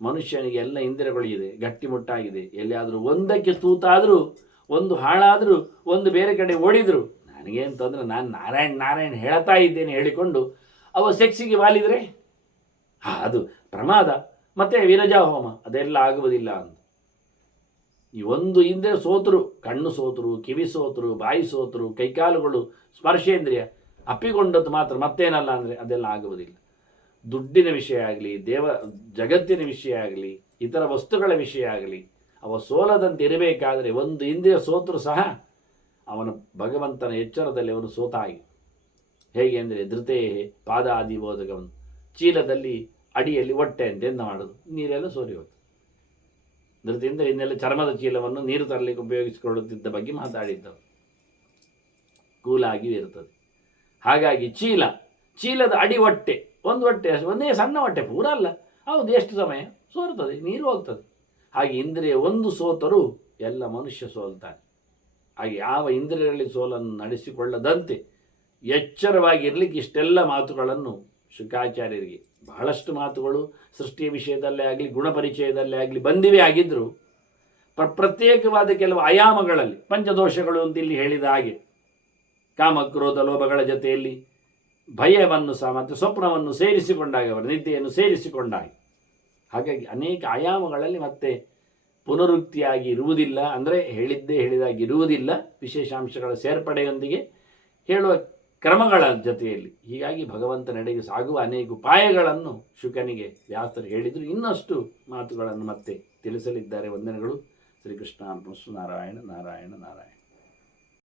ಮನುಷ್ಯನಿಗೆ ಎಲ್ಲ ಇಂದ್ರಿಯಗಳು ಇದೆ, ಗಟ್ಟಿಮುಟ್ಟಾಗಿದೆ. ಎಲ್ಲಿಯಾದರೂ ಒಂದಕ್ಕೆ ತೂತಾದರೂ, ಒಂದು ಹಾಳಾದರೂ, ಒಂದು ಬೇರೆ ಕಡೆ ಓಡಿದ್ರು ನನಗೇನು ತೊಂದರೆ, ನಾನು ನಾರಾಯಣ್ ಹೇಳ್ತಾ ಇದ್ದೇನೆ ಹೇಳಿಕೊಂಡು ಅವ ಸೆಕ್ಸಿಗೆ ವಾಲಿದರೆ ಅದು ಪ್ರಮಾದ. ಮತ್ತು ವಿರಜಾ ಹೋಮ ಅದೆಲ್ಲ ಆಗುವುದಿಲ್ಲ ಅಂತ. ಈ ಒಂದು ಇಂದ್ರಿಯ ಸೋತರು, ಕಣ್ಣು ಸೋತರು, ಕಿವಿ ಸೋತರು, ಬಾಯಿ ಸೋತರು, ಕೈಕಾಲುಗಳು, ಸ್ಪರ್ಶೇಂದ್ರಿಯ ಅಪ್ಪಿಕೊಂಡದ್ದು ಮಾತ್ರ ಮತ್ತೇನಲ್ಲ ಅಂದರೆ ಅದೆಲ್ಲ ಆಗುವುದಿಲ್ಲ. ದುಡ್ಡಿನ ವಿಷಯ ಆಗಲಿ, ಜಗತ್ತಿನ ವಿಷಯ ಆಗಲಿ, ಇತರ ವಸ್ತುಗಳ ವಿಷಯ ಆಗಲಿ, ಅವ ಸೋಲದಂತೆ ಇರಬೇಕಾದರೆ ಒಂದು ಇಂದ್ರಿಯ ಸೋತರು ಸಹ ಅವನು ಭಗವಂತನ ಎಚ್ಚರದಲ್ಲಿ ಅವನು ಸೋತಾಗಿ. ಹೇಗೆ ಅಂದರೆ ಧೃತೇ ಪಾದಾದಿ ಬೋಧಕವನು, ಚೀಲದಲ್ಲಿ ಅಡಿಯಲ್ಲಿ ಹೊಟ್ಟೆ ಅಂತ ಎಂದ ಮಾಡೋದು, ನೀರೆಲ್ಲ ಸೋರಿ ಹೋಗ್ತದೆ. ಧೃತಿಯಿಂದ ಇನ್ನೆಲ್ಲ ಚರ್ಮದ ಚೀಲವನ್ನು ನೀರು ತರಲಿಕ್ಕೆ ಉಪಯೋಗಿಸಿಕೊಳ್ಳುತ್ತಿದ್ದ ಬಗ್ಗೆ ಮಾತಾಡಿದ್ದವು, ಕೂಲಾಗಿ ಇರ್ತದೆ. ಹಾಗಾಗಿ ಚೀಲದ ಅಡಿ ಹೊಟ್ಟೆ, ಒಂದು ಹೊಟ್ಟೆ, ಒಂದೇ ಸಣ್ಣ ಹೊಟ್ಟೆ, ಪೂರ ಅಲ್ಲ. ಹೌದು, ಎಷ್ಟು ಸಮಯ ಸೋರ್ತದೆ, ನೀರು ಹೋಗ್ತದೆ. ಹಾಗೆ ಇಂದ್ರಿಯ ಒಂದು ಸೋತರೂ ಎಲ್ಲ ಮನುಷ್ಯ ಸೋಲ್ತಾನೆ. ಹಾಗೆ ಯಾವ ಇಂದ್ರಿಯಗಳಲ್ಲಿ ಸೋಲನ್ನು ನಡೆಸಿಕೊಳ್ಳದಂತೆ ಎಚ್ಚರವಾಗಿರಲಿಕ್ಕೆ ಇಷ್ಟೆಲ್ಲ ಮಾತುಗಳನ್ನು ಶುಕಾಚಾರ್ಯರಿಗೆ ಬಹಳಷ್ಟು ಮಾತುಗಳು ಸೃಷ್ಟಿಯ ವಿಷಯದಲ್ಲೇ ಆಗಲಿ ಗುಣಪರಿಚಯದಲ್ಲೇ ಆಗಲಿ ಬಂದಿವೆ ಆಗಿದ್ದರೂ ಪ್ರತ್ಯೇಕವಾದ ಕೆಲವು ಆಯಾಮಗಳಲ್ಲಿ ಪಂಚದೋಷಗಳು ಅಂತ ಇಲ್ಲಿ ಹೇಳಿದ ಹಾಗೆ ಕಾಮಕ್ರೋಧ ಲೋಭಗಳ ಜೊತೆಯಲ್ಲಿ ಭಯವನ್ನು ಸಹ ಮತ್ತು ಸ್ವಪ್ನವನ್ನು ಸೇರಿಸಿಕೊಂಡಾಗ ಅವರು ನಿದ್ದೆಯನ್ನು ಸೇರಿಸಿಕೊಂಡಾಗ ಹಾಗಾಗಿ ಅನೇಕ ಆಯಾಮಗಳಲ್ಲಿ ಮತ್ತೆ ಪುನರುಕ್ತಿಯಾಗಿ ಇರುವುದಿಲ್ಲ, ಅಂದರೆ ಹೇಳಿದಾಗಿ ಇರುವುದಿಲ್ಲ, ವಿಶೇಷಾಂಶಗಳ ಸೇರ್ಪಡೆಯೊಂದಿಗೆ ಹೇಳುವ ಕ್ರಮಗಳ ಜೊತೆಯಲ್ಲಿ. ಹೀಗಾಗಿ ಭಗವಂತನೆಡೆಗೆ ಸಾಗುವ ಅನೇಕ ಉಪಾಯಗಳನ್ನು ಶುಕನಿಗೆ ವ್ಯಾಸರು ಹೇಳಿದರು. ಇನ್ನಷ್ಟು ಮಾತುಗಳನ್ನು ಮತ್ತೆ ತಿಳಿಸಲಿದ್ದಾರೆ. ವಂದನೆಗಳು. ಶ್ರೀಕೃಷ್ಣ ಅರ್ಪಣಮಸ್ತು. ನಾರಾಯಣ ನಾರಾಯಣ ನಾರಾಯಣ.